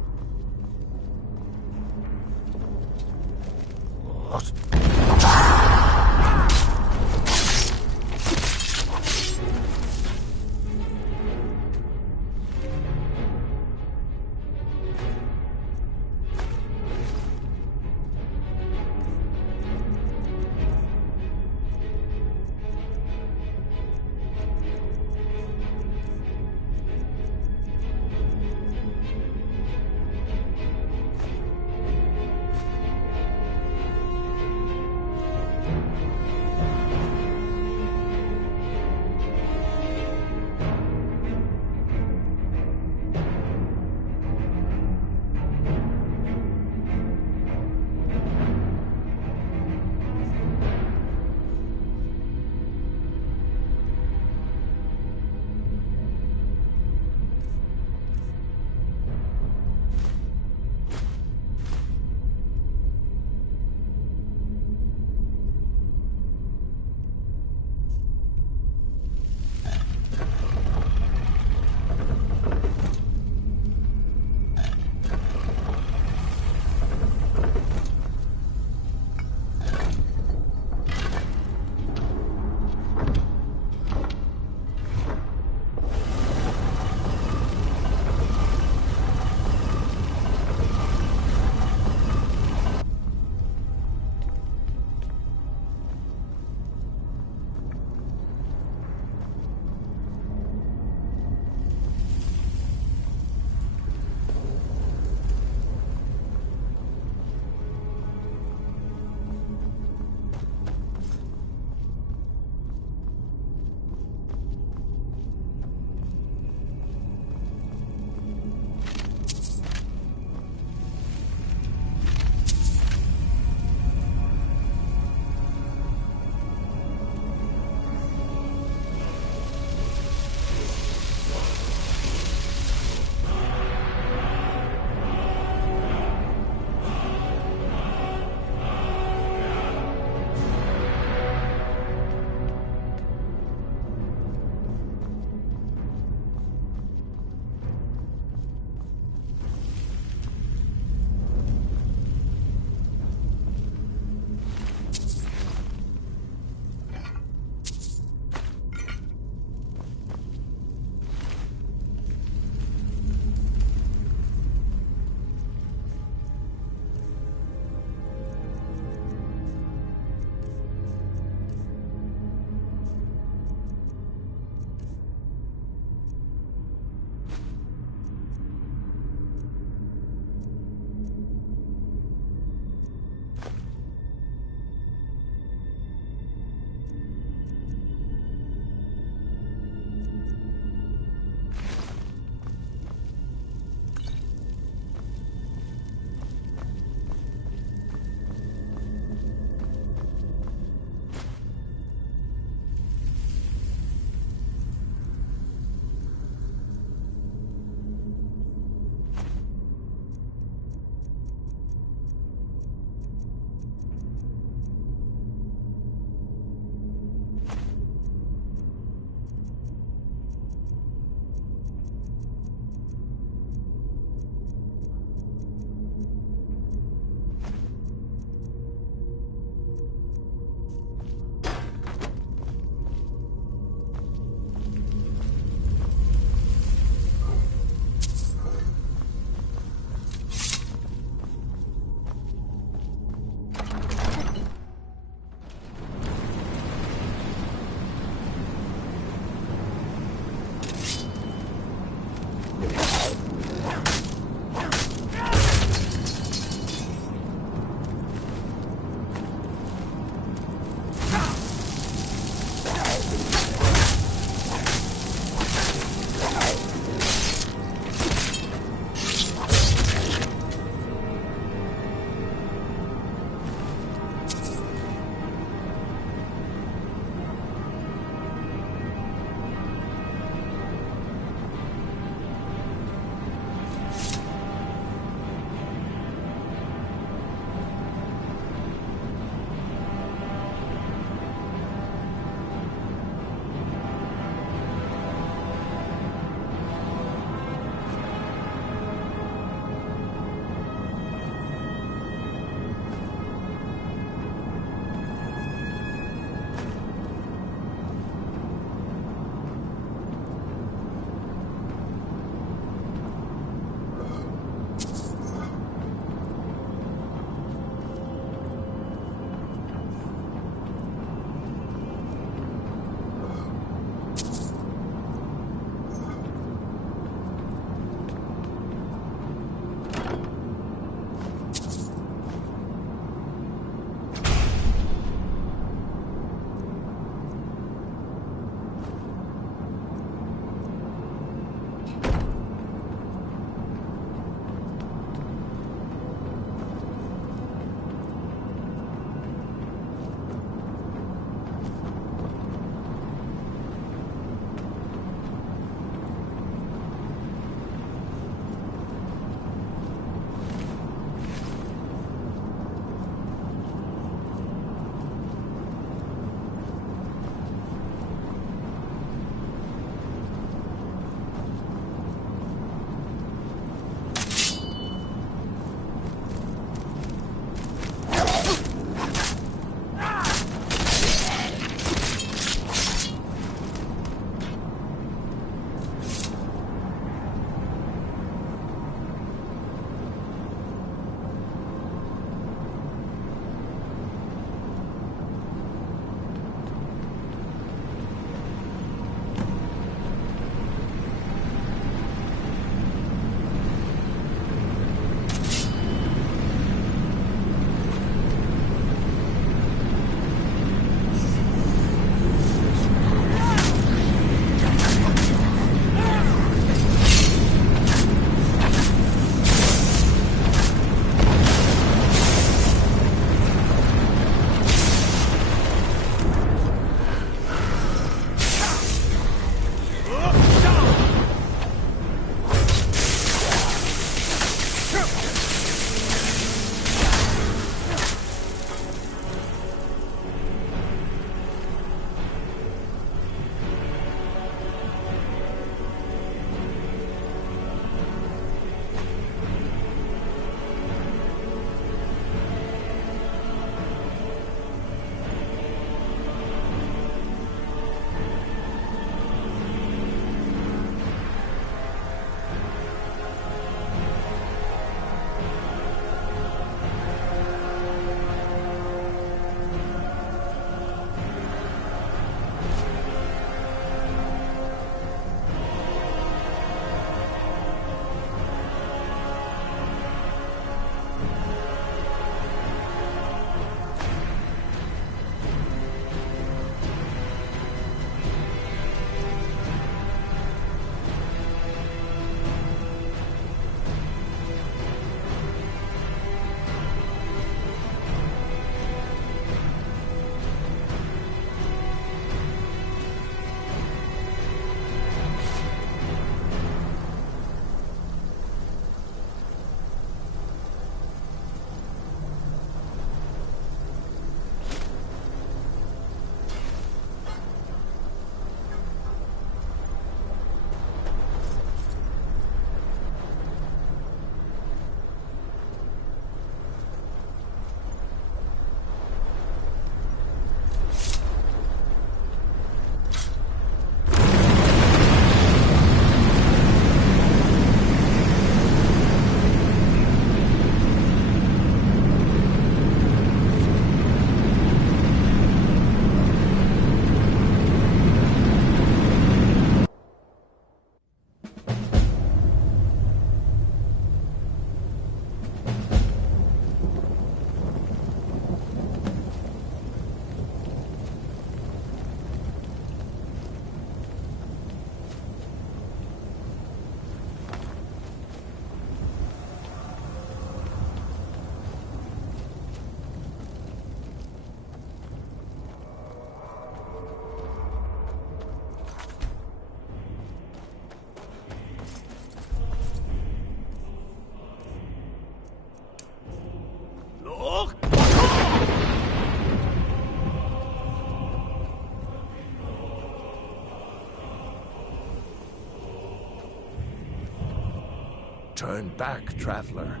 Turn back, traveler.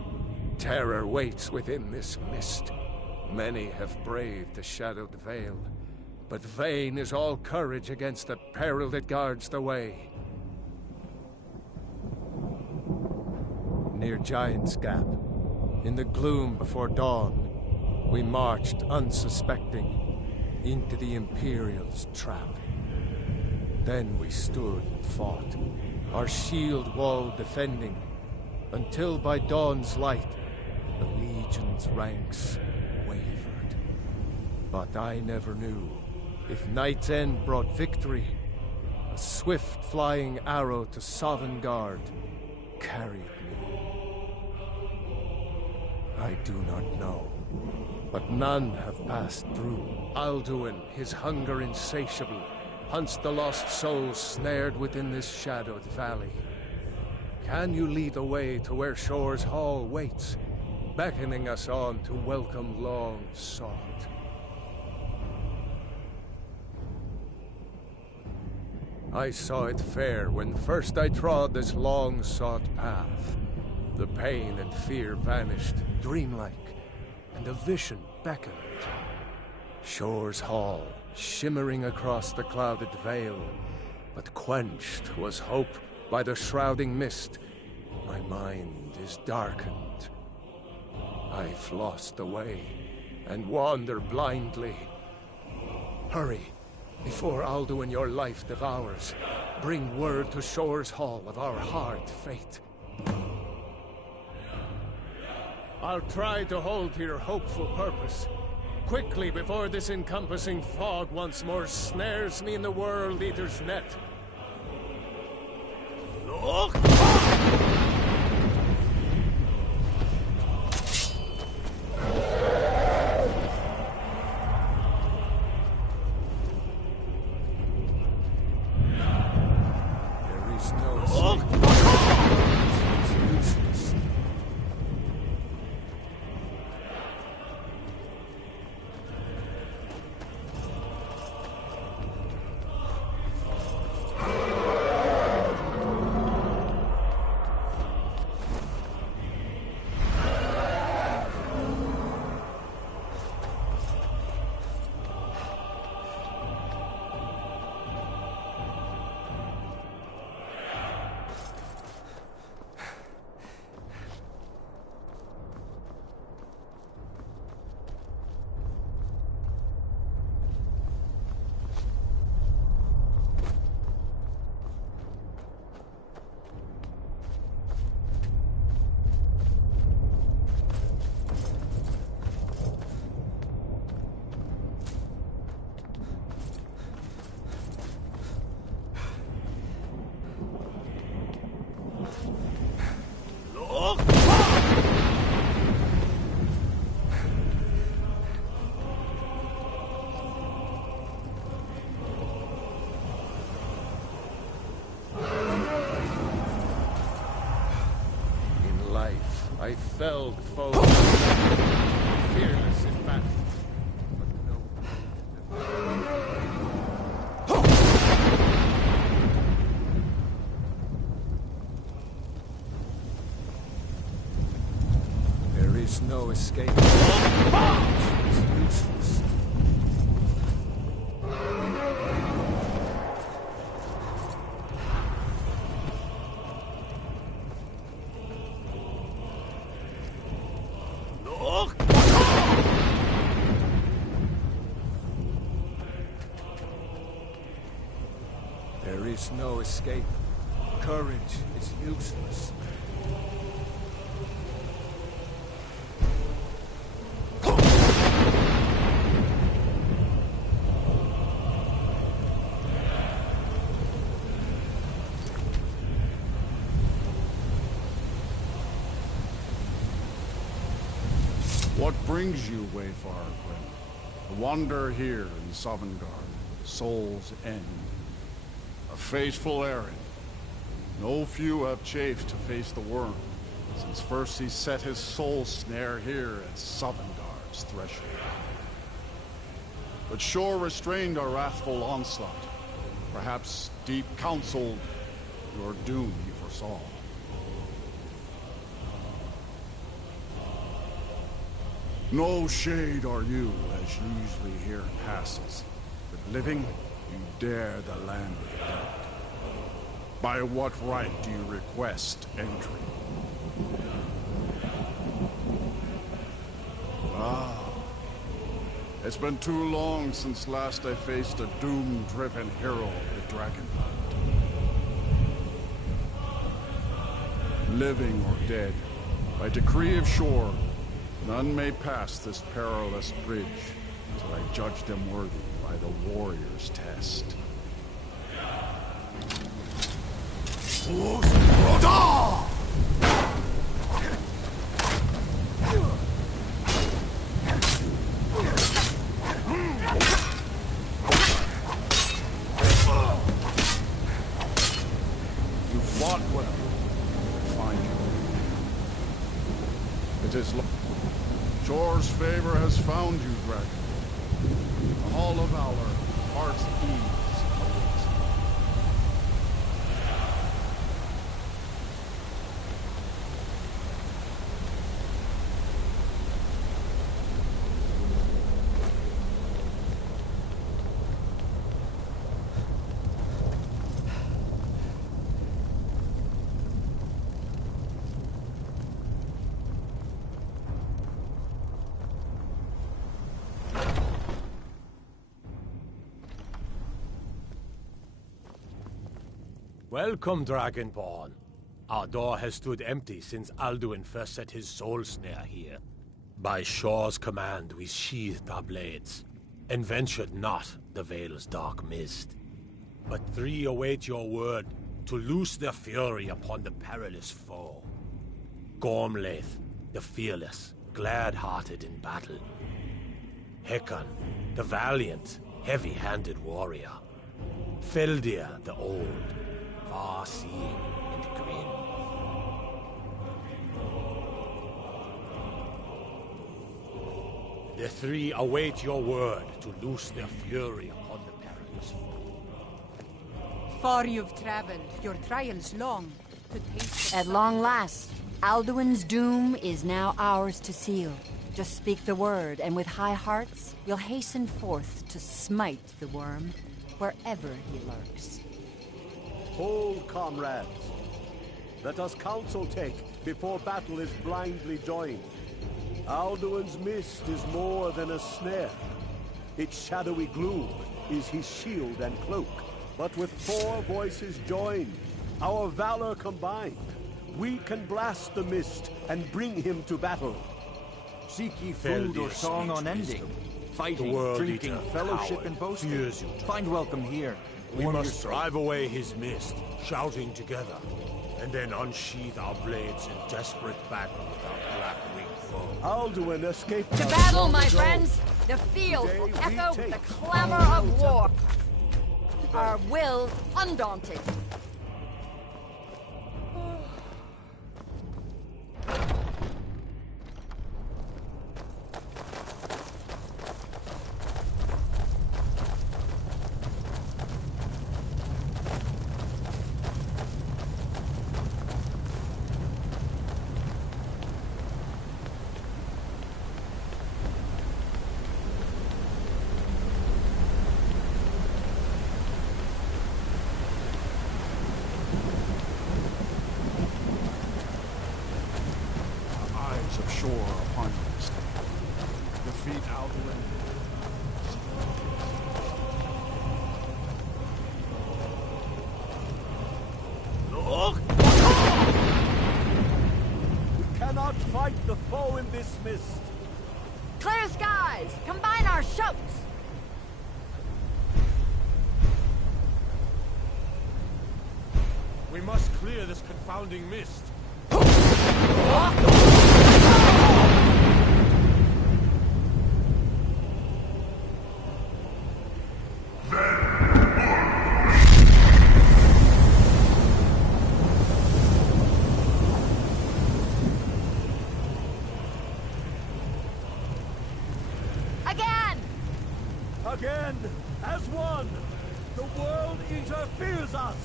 Terror waits within this mist. Many have braved the shadowed veil, but vain is all courage against the peril that guards the way. Near Giant's Gap, in the gloom before dawn, we marched unsuspecting into the Imperial's trap. Then we stood and fought, our shield wall defending, until by dawn's light, the Legion's ranks wavered. But I never knew if Night's End brought victory, a swift flying arrow to Sovngarde carried me. I do not know, but none have passed through. Alduin, his hunger insatiable, hunts the lost souls snared within this shadowed valley. Can you lead the way to where Shore's Hall waits, beckoning us on to welcome long sought? I saw it fair when first I trod this long-sought path. The pain and fear vanished, dreamlike, and a vision beckoned. Shore's Hall, shimmering across the clouded veil, but quenched was hope by the shrouding mist. My mind is darkened. I've lost the way, and wander blindly. Hurry, before Alduin your life devours. Bring word to Shore's Hall of our hard fate. I'll try to hold to your hopeful purpose. Quickly, before this encompassing fog once more snares me in the World Eater's net. Look! There is no escape. It's useless. I felled foes, fearless in battle, but there is no escape. It's useless. There is no escape. Courage is useless. What brings you, Wayfarer Grim? To wander here in Sovngarde, Soul's End. A fateful errand. No few have chafed to face the worm, since first he set his soul snare here at Sovngarde's threshold. But Shore restrained our wrathful onslaught. Perhaps deep counseled your doom he foresaw. No shade are you, as usually here passes. But living, you dare the land of the dead. By what right do you request entry? Ah. It's been too long since last I faced a doom-driven hero of the Dragonhunt. Living or dead, by decree of shore, none may pass this perilous bridge until I judge them worthy by the warrior's test. You fought well. I find you. It is Shore's favor has found you, dragon. The Hall of Valor, heart's ease awaits you. Welcome, Dragonborn. Our door has stood empty since Alduin first set his soul snare here. By Shore's command, we sheathed our blades, and ventured not the Vale's dark mist. But three await your word to loose their fury upon the perilous foe. Gormlaith, the fearless, glad-hearted in battle. Hekon, the valiant, heavy-handed warrior. Feldir, the old, far-seeing and grim. The three await your word to loose their fury upon the perilous foe. Far you've traveled, your trial's long. To taste At long last, Alduin's doom is now ours to seal. Just speak the word, and with high hearts, we'll hasten forth to smite the worm wherever he lurks. Hold, comrades. Let us counsel take before battle is blindly joined. Alduin's mist is more than a snare. Its shadowy gloom is his shield and cloak. But with four voices joined, our valor combined, we can blast the mist and bring him to battle. Seek ye food or song unending, fighting, drinking, fellowship, and boasting. Find welcome here. We must drive away his mist, shouting together, and then unsheath our blades in desperate battle with our black-winged foe. Alduin escaped To battle, my friends! The field will echo with the clamor of war. Our wills undaunted. Of shore upon you stand. Defeat Alduin. Look! We cannot fight the foe in this mist. Clear skies! Combine our shouts! We must clear this confounding mist. Again, as one, the World Eater fears us!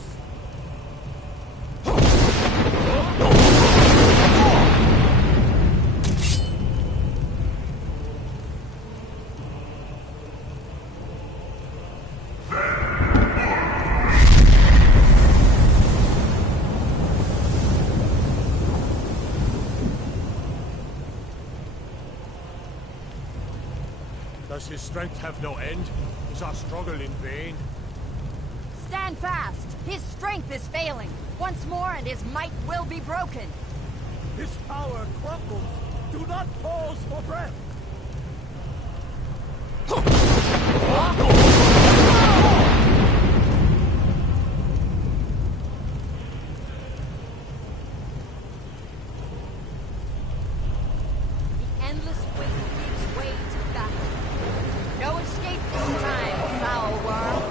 Does his strength have no end? Is our struggle in vain? Stand fast! His strength is failing! Once more and his might will be broken! His power crumbles! Do not pause for breath! The endless wind gives way to battle. No escape this time, foul worm!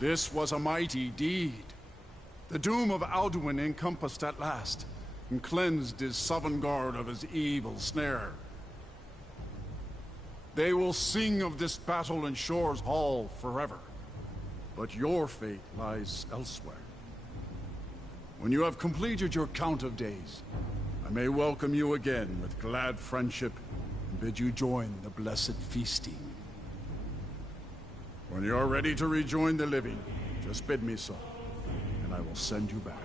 This was a mighty deed. The doom of Alduin encompassed at last, and cleansed his Sovngarde of his evil snare. They will sing of this battle in Shore's Hall forever, but your fate lies elsewhere. When you have completed your count of days, I may welcome you again with glad friendship and bid you join the blessed feasting. When you are ready to rejoin the living, just bid me so, and I will send you back.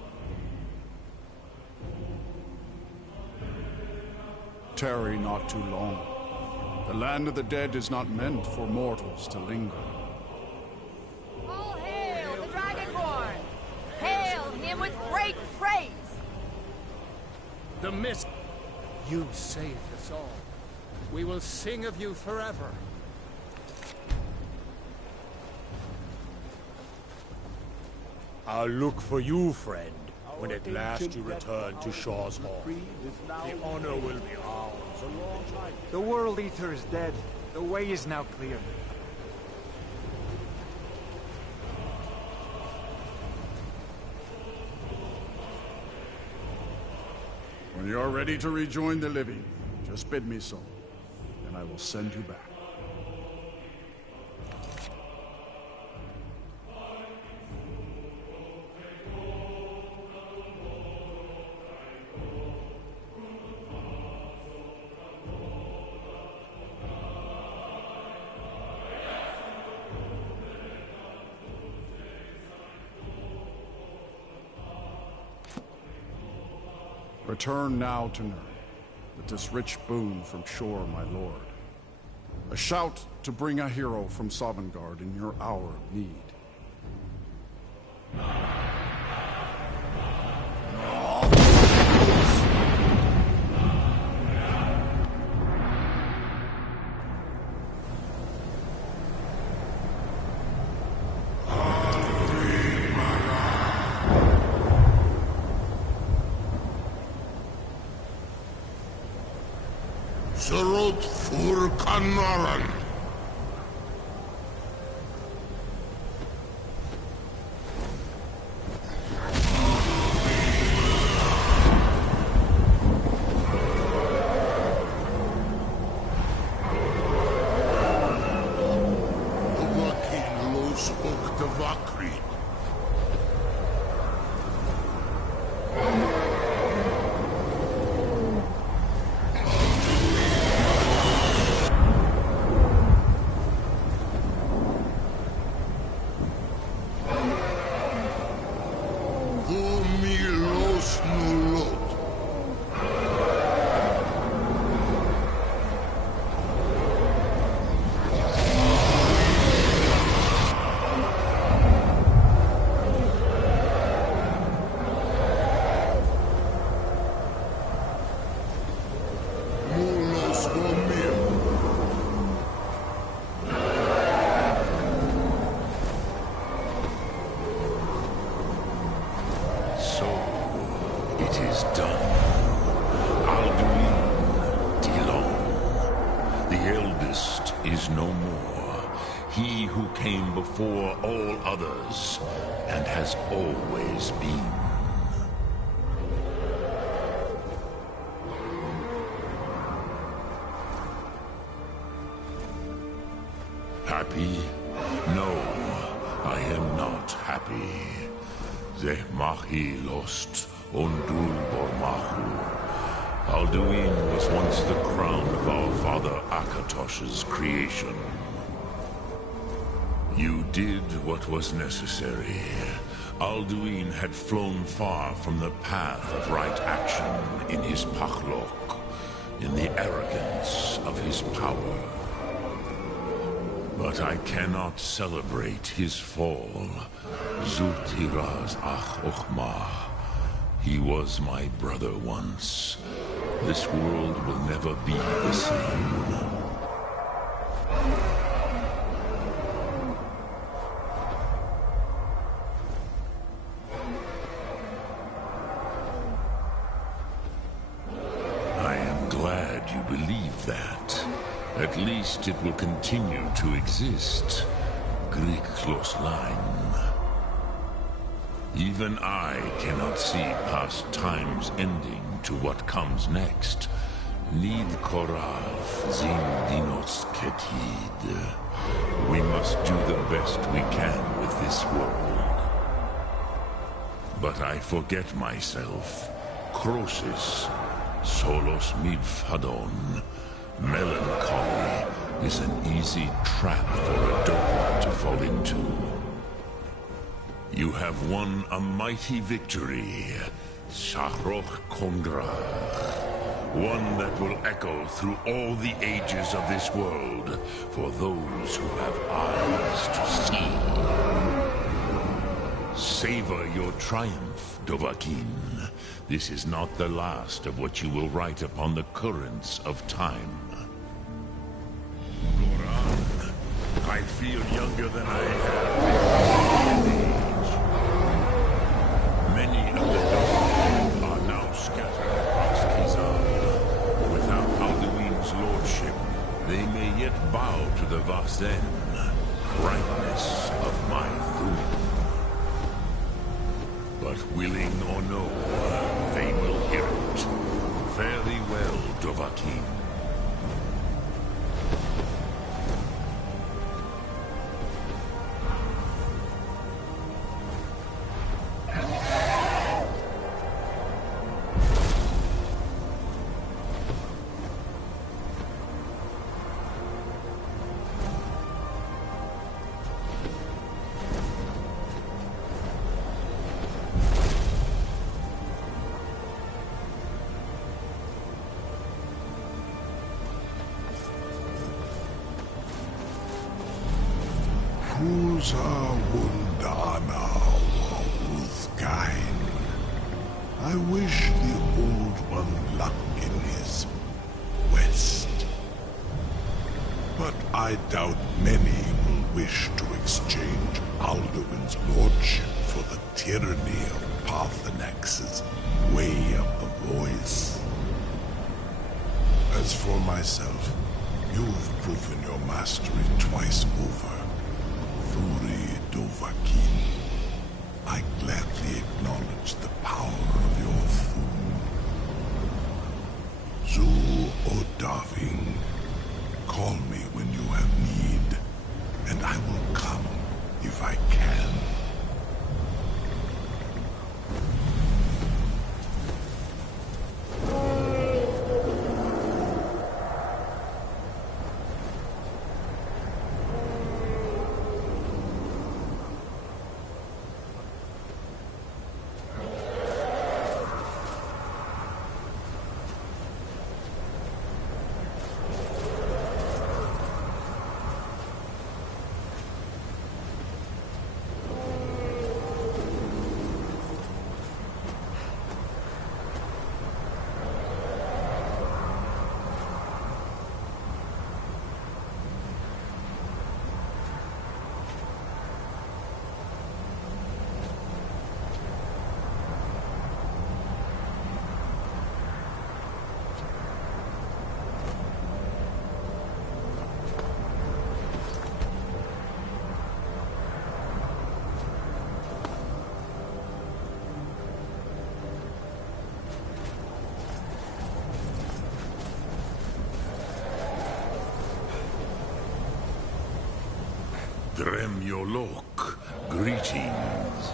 Tarry not too long. The land of the dead is not meant for mortals to linger. All hail the Dragonborn! Hail him with great praise! The mist. You saved us all. We will sing of you forever. I'll look for you, friend, when at last you return to Shaw's Hall. The honor will be ours a long time. The World Eater is dead. The way is now clear. When you are ready to rejoin the living, just bid me so, and I will send you back. Return now to Nurn, with this rich boon from Shore, my lord. A shout to bring a hero from Sovngarde in your hour of need. Surut fur Kanaran. is done. Alduin Tilon, the eldest, is no more. He who came before all others, and has always been. Happy? No, I am not happy. Ze mahi lost ondul bormahu. Alduin was once the crown of our father Akatosh's creation. You did what was necessary. Alduin had flown far from the path of right action in his pachlok, in the arrogance of his power. But I cannot celebrate his fall. Zultiraz ach ochmah. He was my brother once. This world will never be the same. I am glad you believe that. At least it will continue to exist. Griklos line. Even I cannot see past time's ending to what comes next. Nid korav zin dinos ketid. We must do the best we can with this world. But I forget myself. Crosis, solos midfadon. Melancholy is an easy trap for a doper to fall into. You have won a mighty victory, Shahroch Kondrach. One that will echo through all the ages of this world for those who have eyes to see. Savor your triumph, Dovahkiin. This is not the last of what you will write upon the currents of time. Goran, I feel younger than I have in age. Many of the Dovahkiin are now scattered across Kizan. Without Alduin's lordship, they may yet bow to the Vasen, brightness of my Thu'um. But willing or no, they will hear it. Fare thee well, Dovahkiin. Kuza Wundana Uthgain. I wish the Old One luck in his quest. But I doubt many will wish to exchange Alduin's lordship for the tyranny of Paarthurnax's way of the voice. As for myself, you've proven your mastery twice over. Thuri Dovahkiin, I gladly acknowledge the power of your Thu'um. Zu Odaving, call me when you have need, and I will come if I can. Dremyolok, greetings.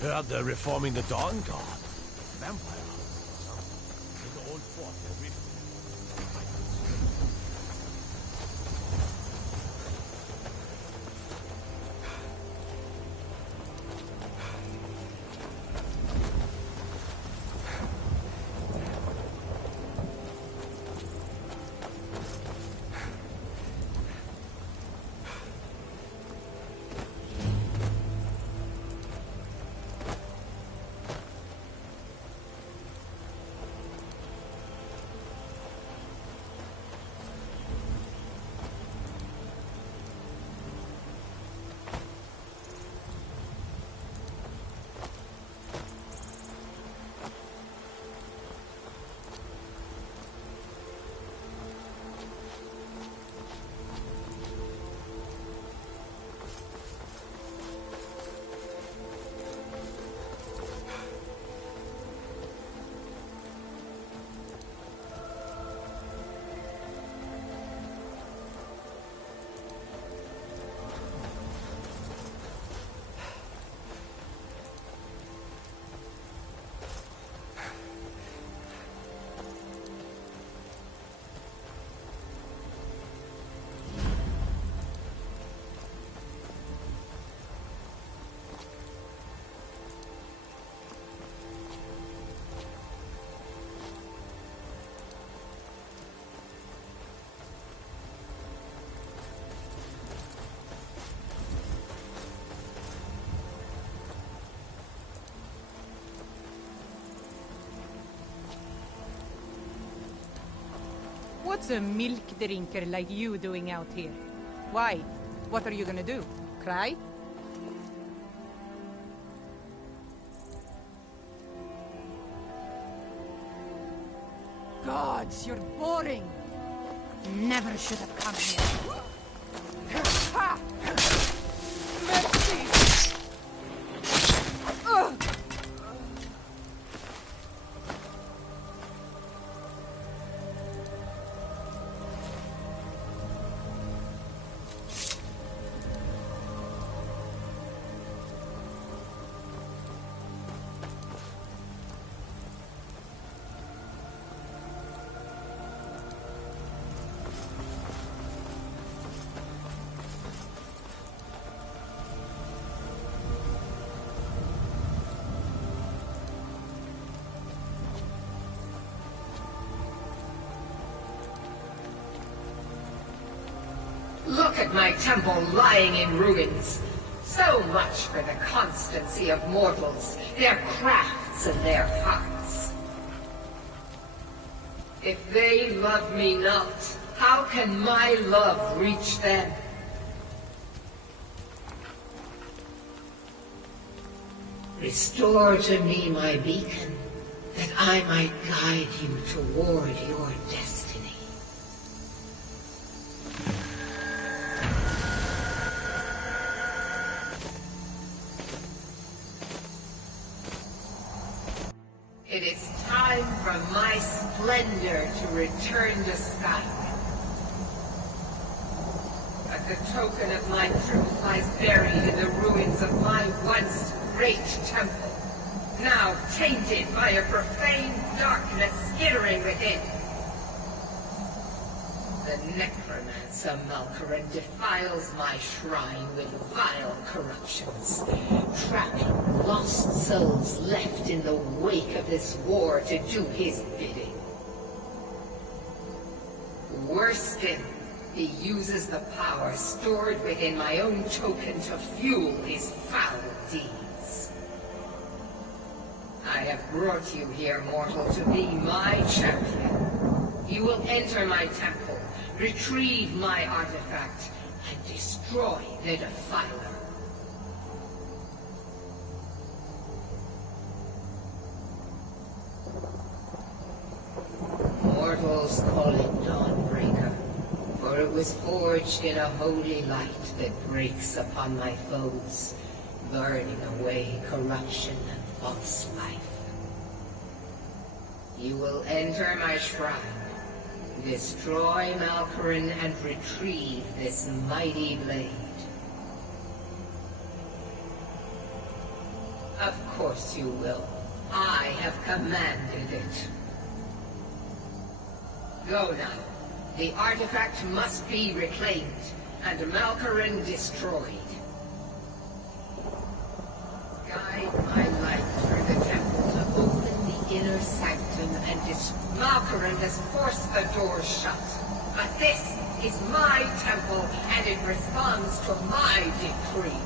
Heard they're reforming the Dawn Guard. Vampire. In the old fort, they're rifting. What's a milk drinker like you doing out here? Why? What are you gonna do? Cry? Gods, you're boring! Never should have come here. Ha! Mercy! Ugh! Look at my temple lying in ruins. So much for the constancy of mortals, their crafts and their hearts. If they love me not, how can my love reach them? Restore to me my beacon, that I might guide you toward your destiny. It is time for my splendor to return to Skyrim. But the token of my truth lies buried in the ruins of my once great temple, now tainted by a profane darkness skittering within. The necromancer Malkaran defiles my shrine with vile corruptions, trapping lost souls left in the wake of this war to do his bidding. Worse still, he uses the power stored within my own token to fuel his foul deeds. I have brought you here, mortal, to be my champion. You will enter my temple, retrieve my artifact, and destroy the Defiler. Mortals call it Dawnbreaker, for it was forged in a holy light that breaks upon my foes, burning away corruption and false life. You will enter my shrine, destroy Malkaran, and retrieve this mighty blade. Of course you will. I have commanded it. Go now. The artifact must be reclaimed, and Malkaran destroyed. Guide my light through the temple to open the inner sanctum and Malkaran has forced the doors shut. But this is my temple, and it responds to my decree.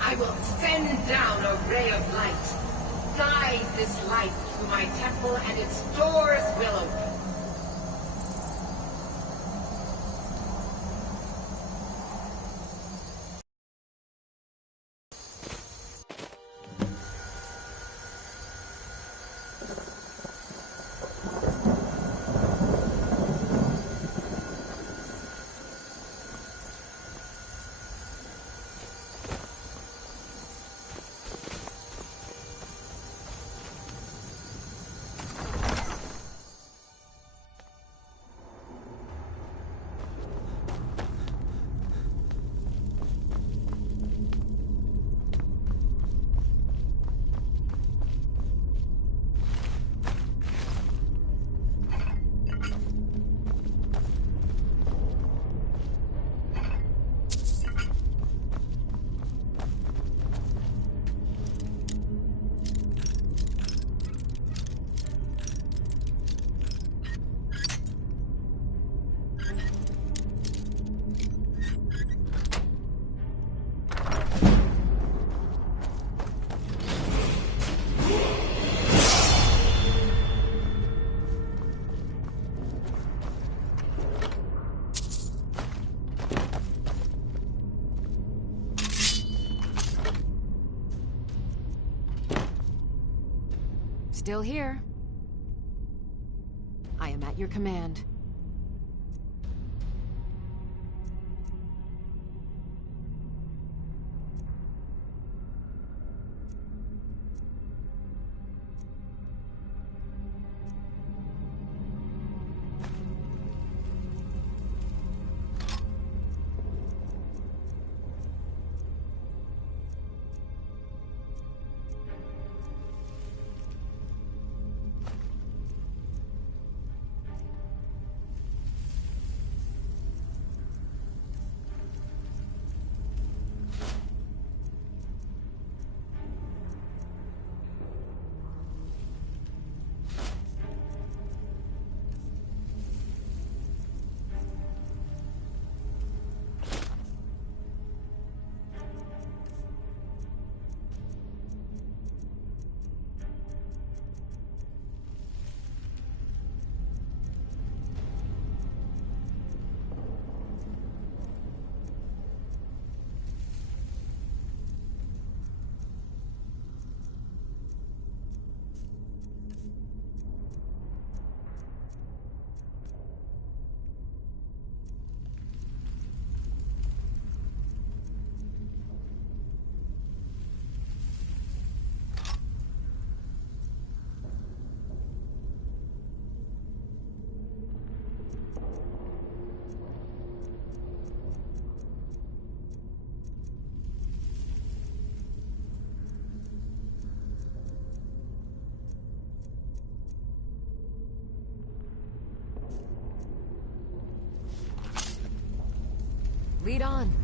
I will send down a ray of light. Guide this light through my temple, and its doors will open. Still here. I am at your command. Lead on.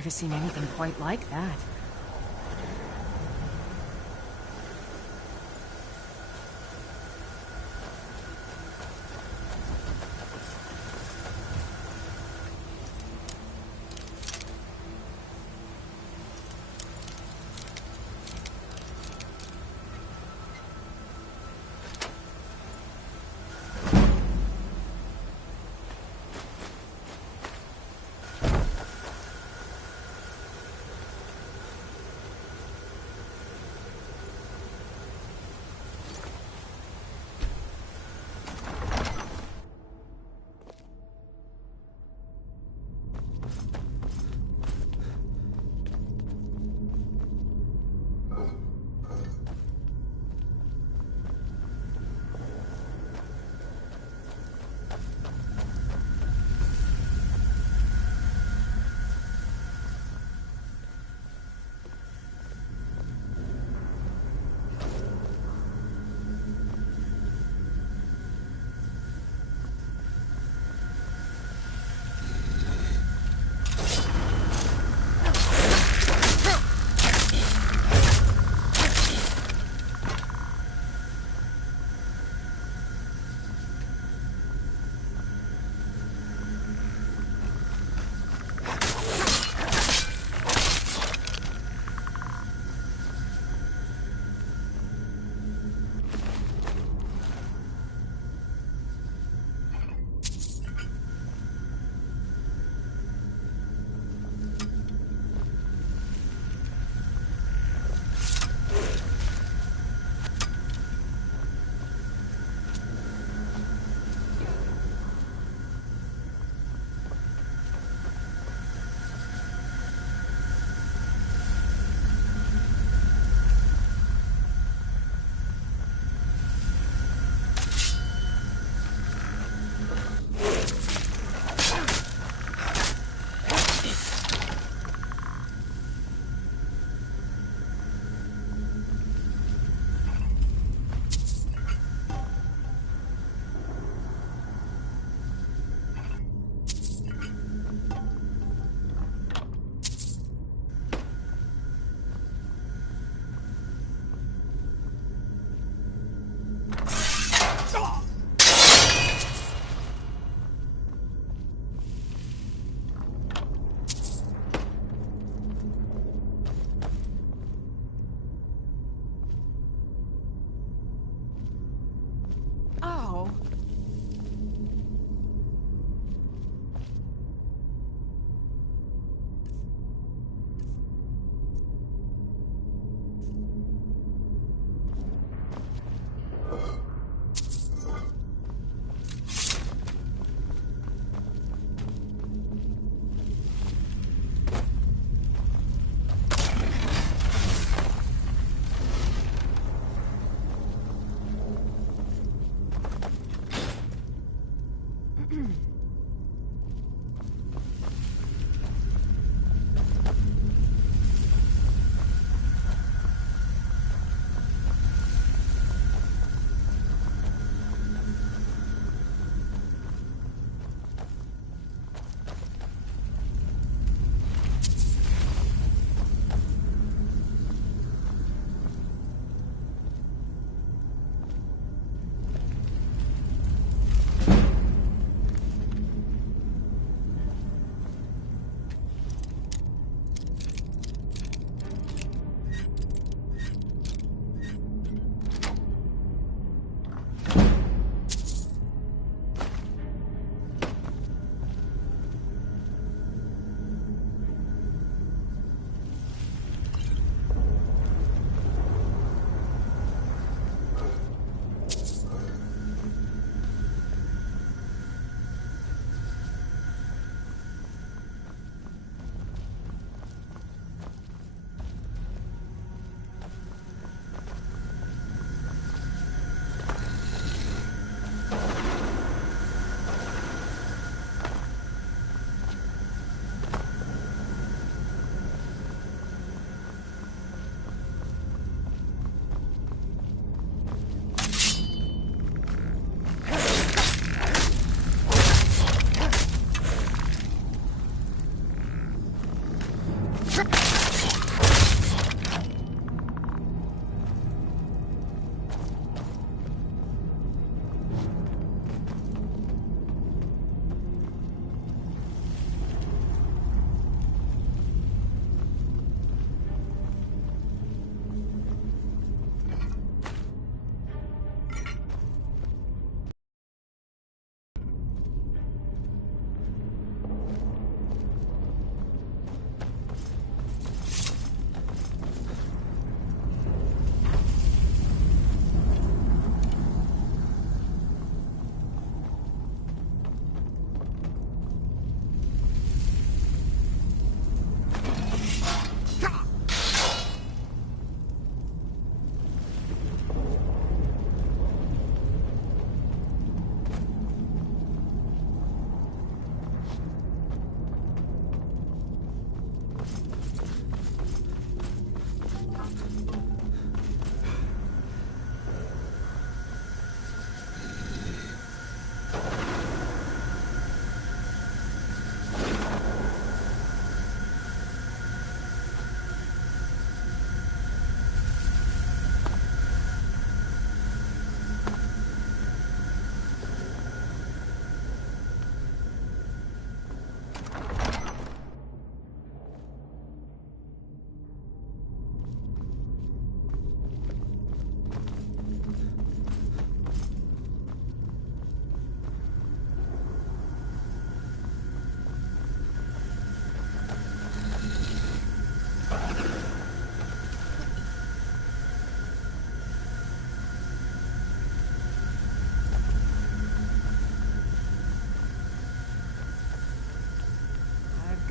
Never seen anything quite like that.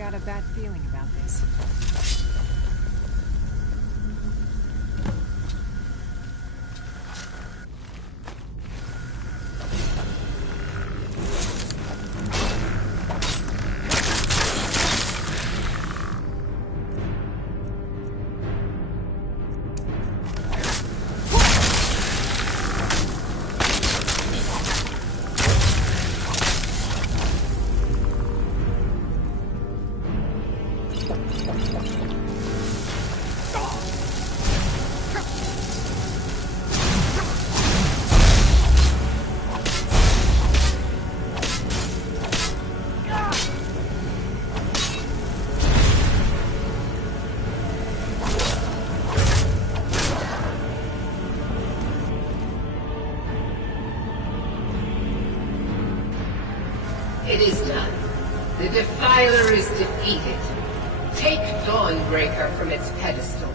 got a bad feeling about this. It is done. The Defiler is defeated. Take Dawnbreaker from its pedestal.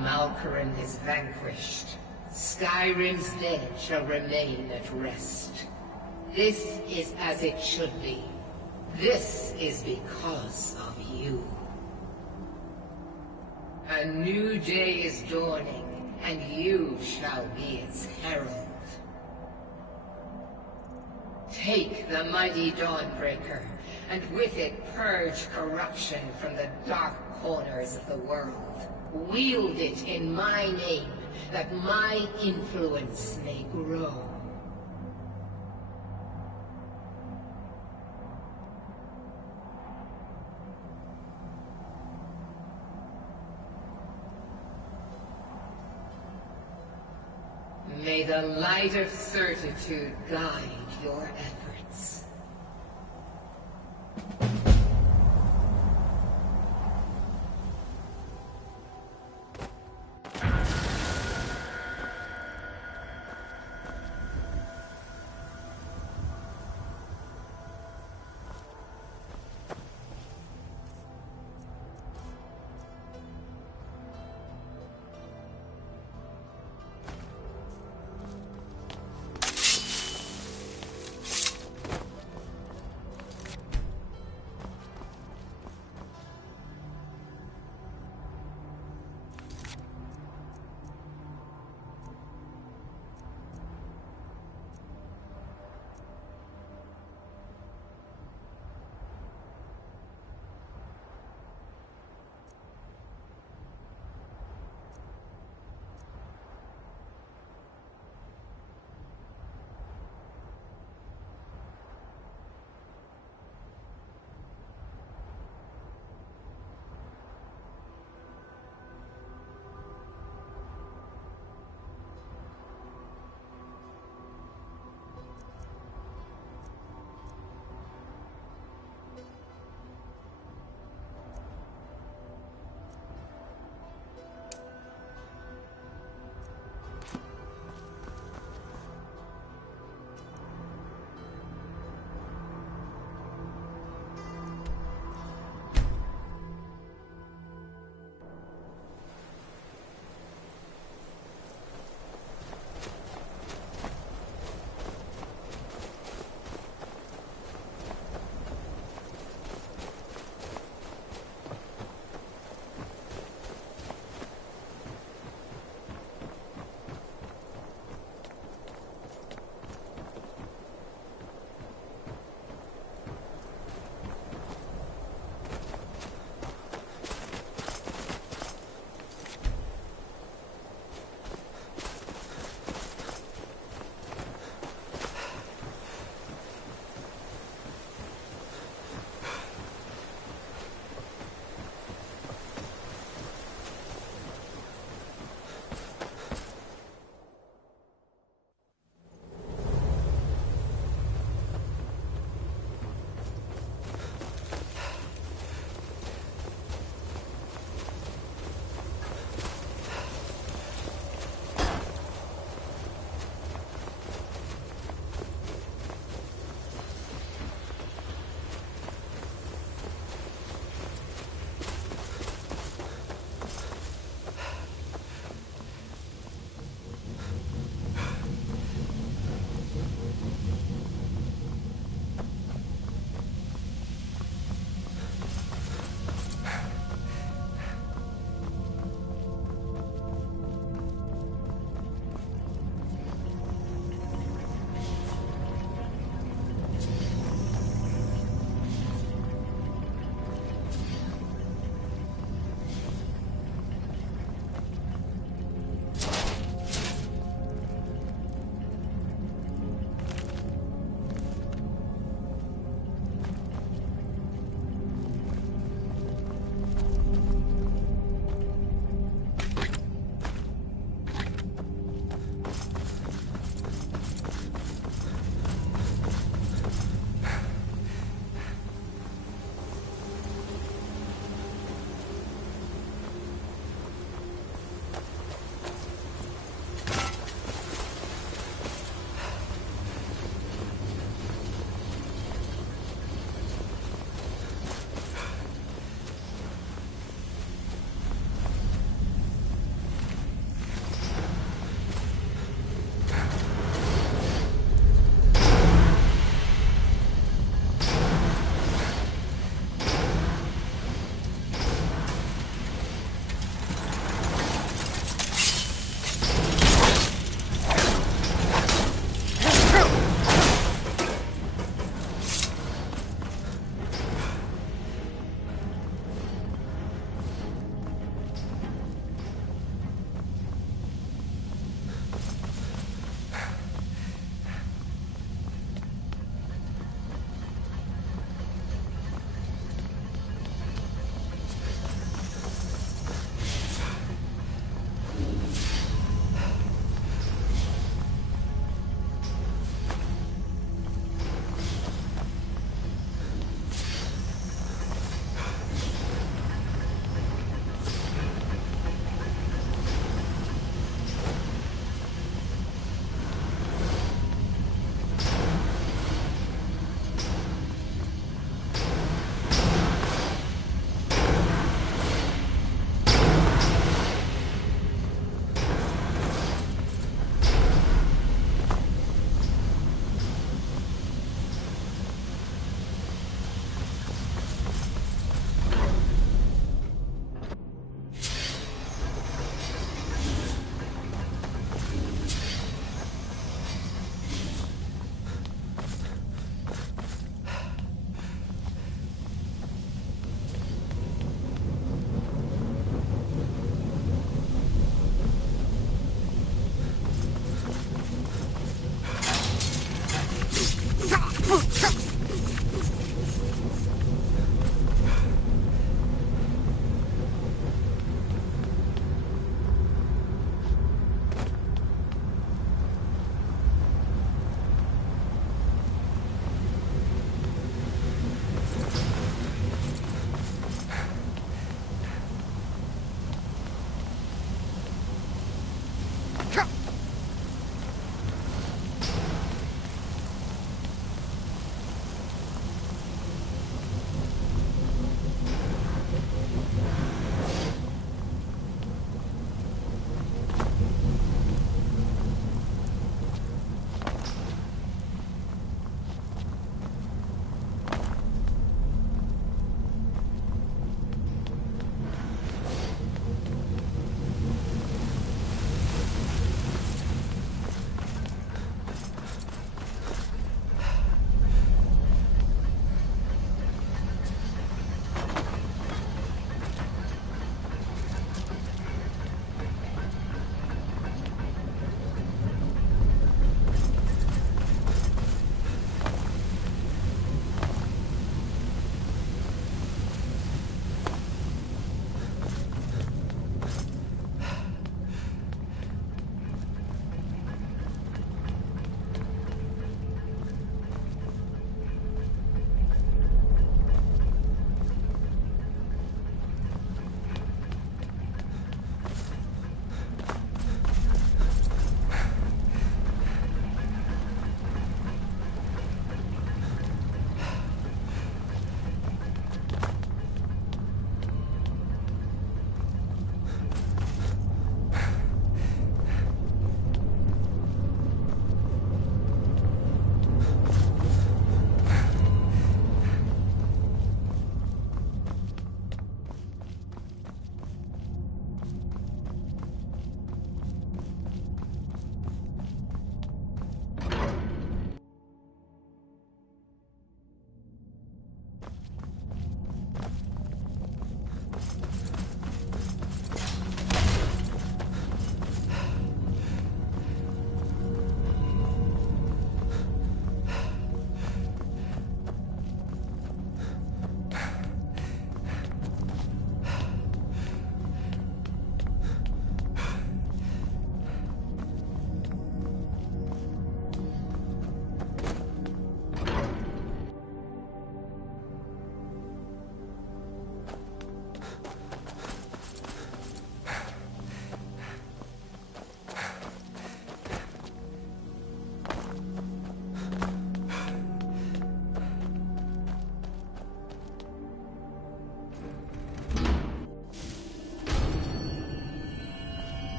Malkoran is vanquished. Skyrim's dead shall remain at rest. This is as it should be. This is because of you. A new day is dawning, and you shall be its herald. Take the mighty Dawnbreaker, and with it purge corruption from the dark corners of the world. Wield it in my name, that my influence may grow. May the light of certitude guide your efforts.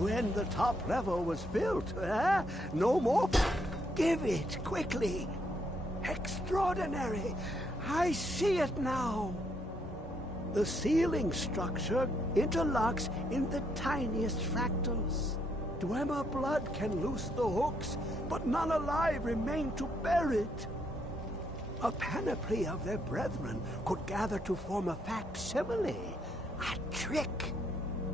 when the top level was built, eh? No more. Give it, quickly. Extraordinary. I see it now. The ceiling structure interlocks in the tiniest fractals. Dwemer blood can loose the hooks, but none alive remain to bear it. A panoply of their brethren could gather to form a facsimile. A trick.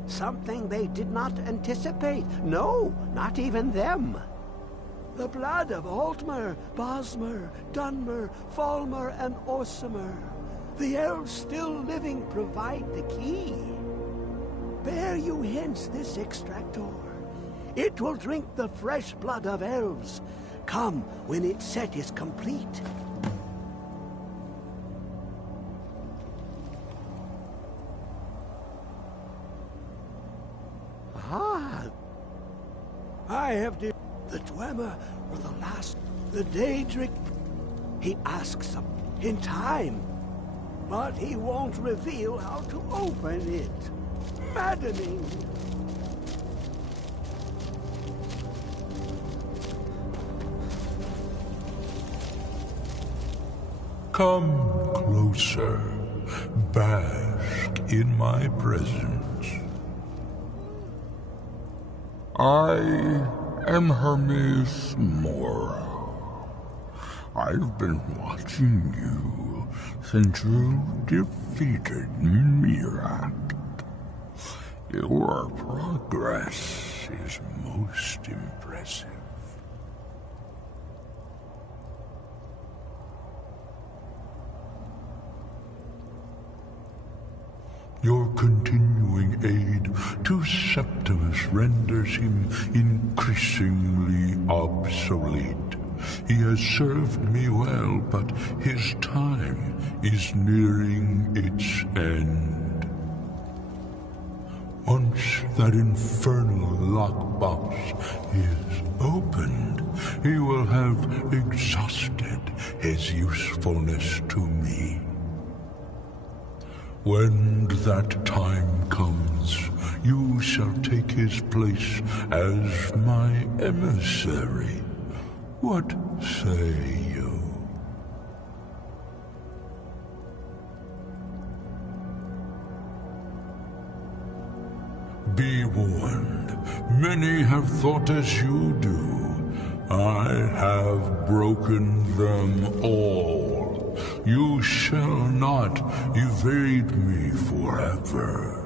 Something they did not anticipate. No, not even them. The blood of Altmer, Bosmer, Dunmer, Falmer, and Orsimer. The elves still living provide the key. Bear you hence this extractor. It will drink the fresh blood of elves. Come when its set is complete. Ah! I have the Dwemer were the last. The Daedric. He asks them in time. But he won't reveal how to open it. Maddening. Come closer. Bask in my presence. I am Hermes Mora. I've been watching you since you defeated Mirak. Your progress is most impressive. Your continuing aid to Septimus renders him increasingly obsolete. He has served me well, but his time is nearing its end. Once that infernal lockbox is opened, he will have exhausted his usefulness to me. When that time comes, you shall take his place as my emissary. What say you? Be warned, many have thought as you do. I have broken them all. You shall not evade me forever.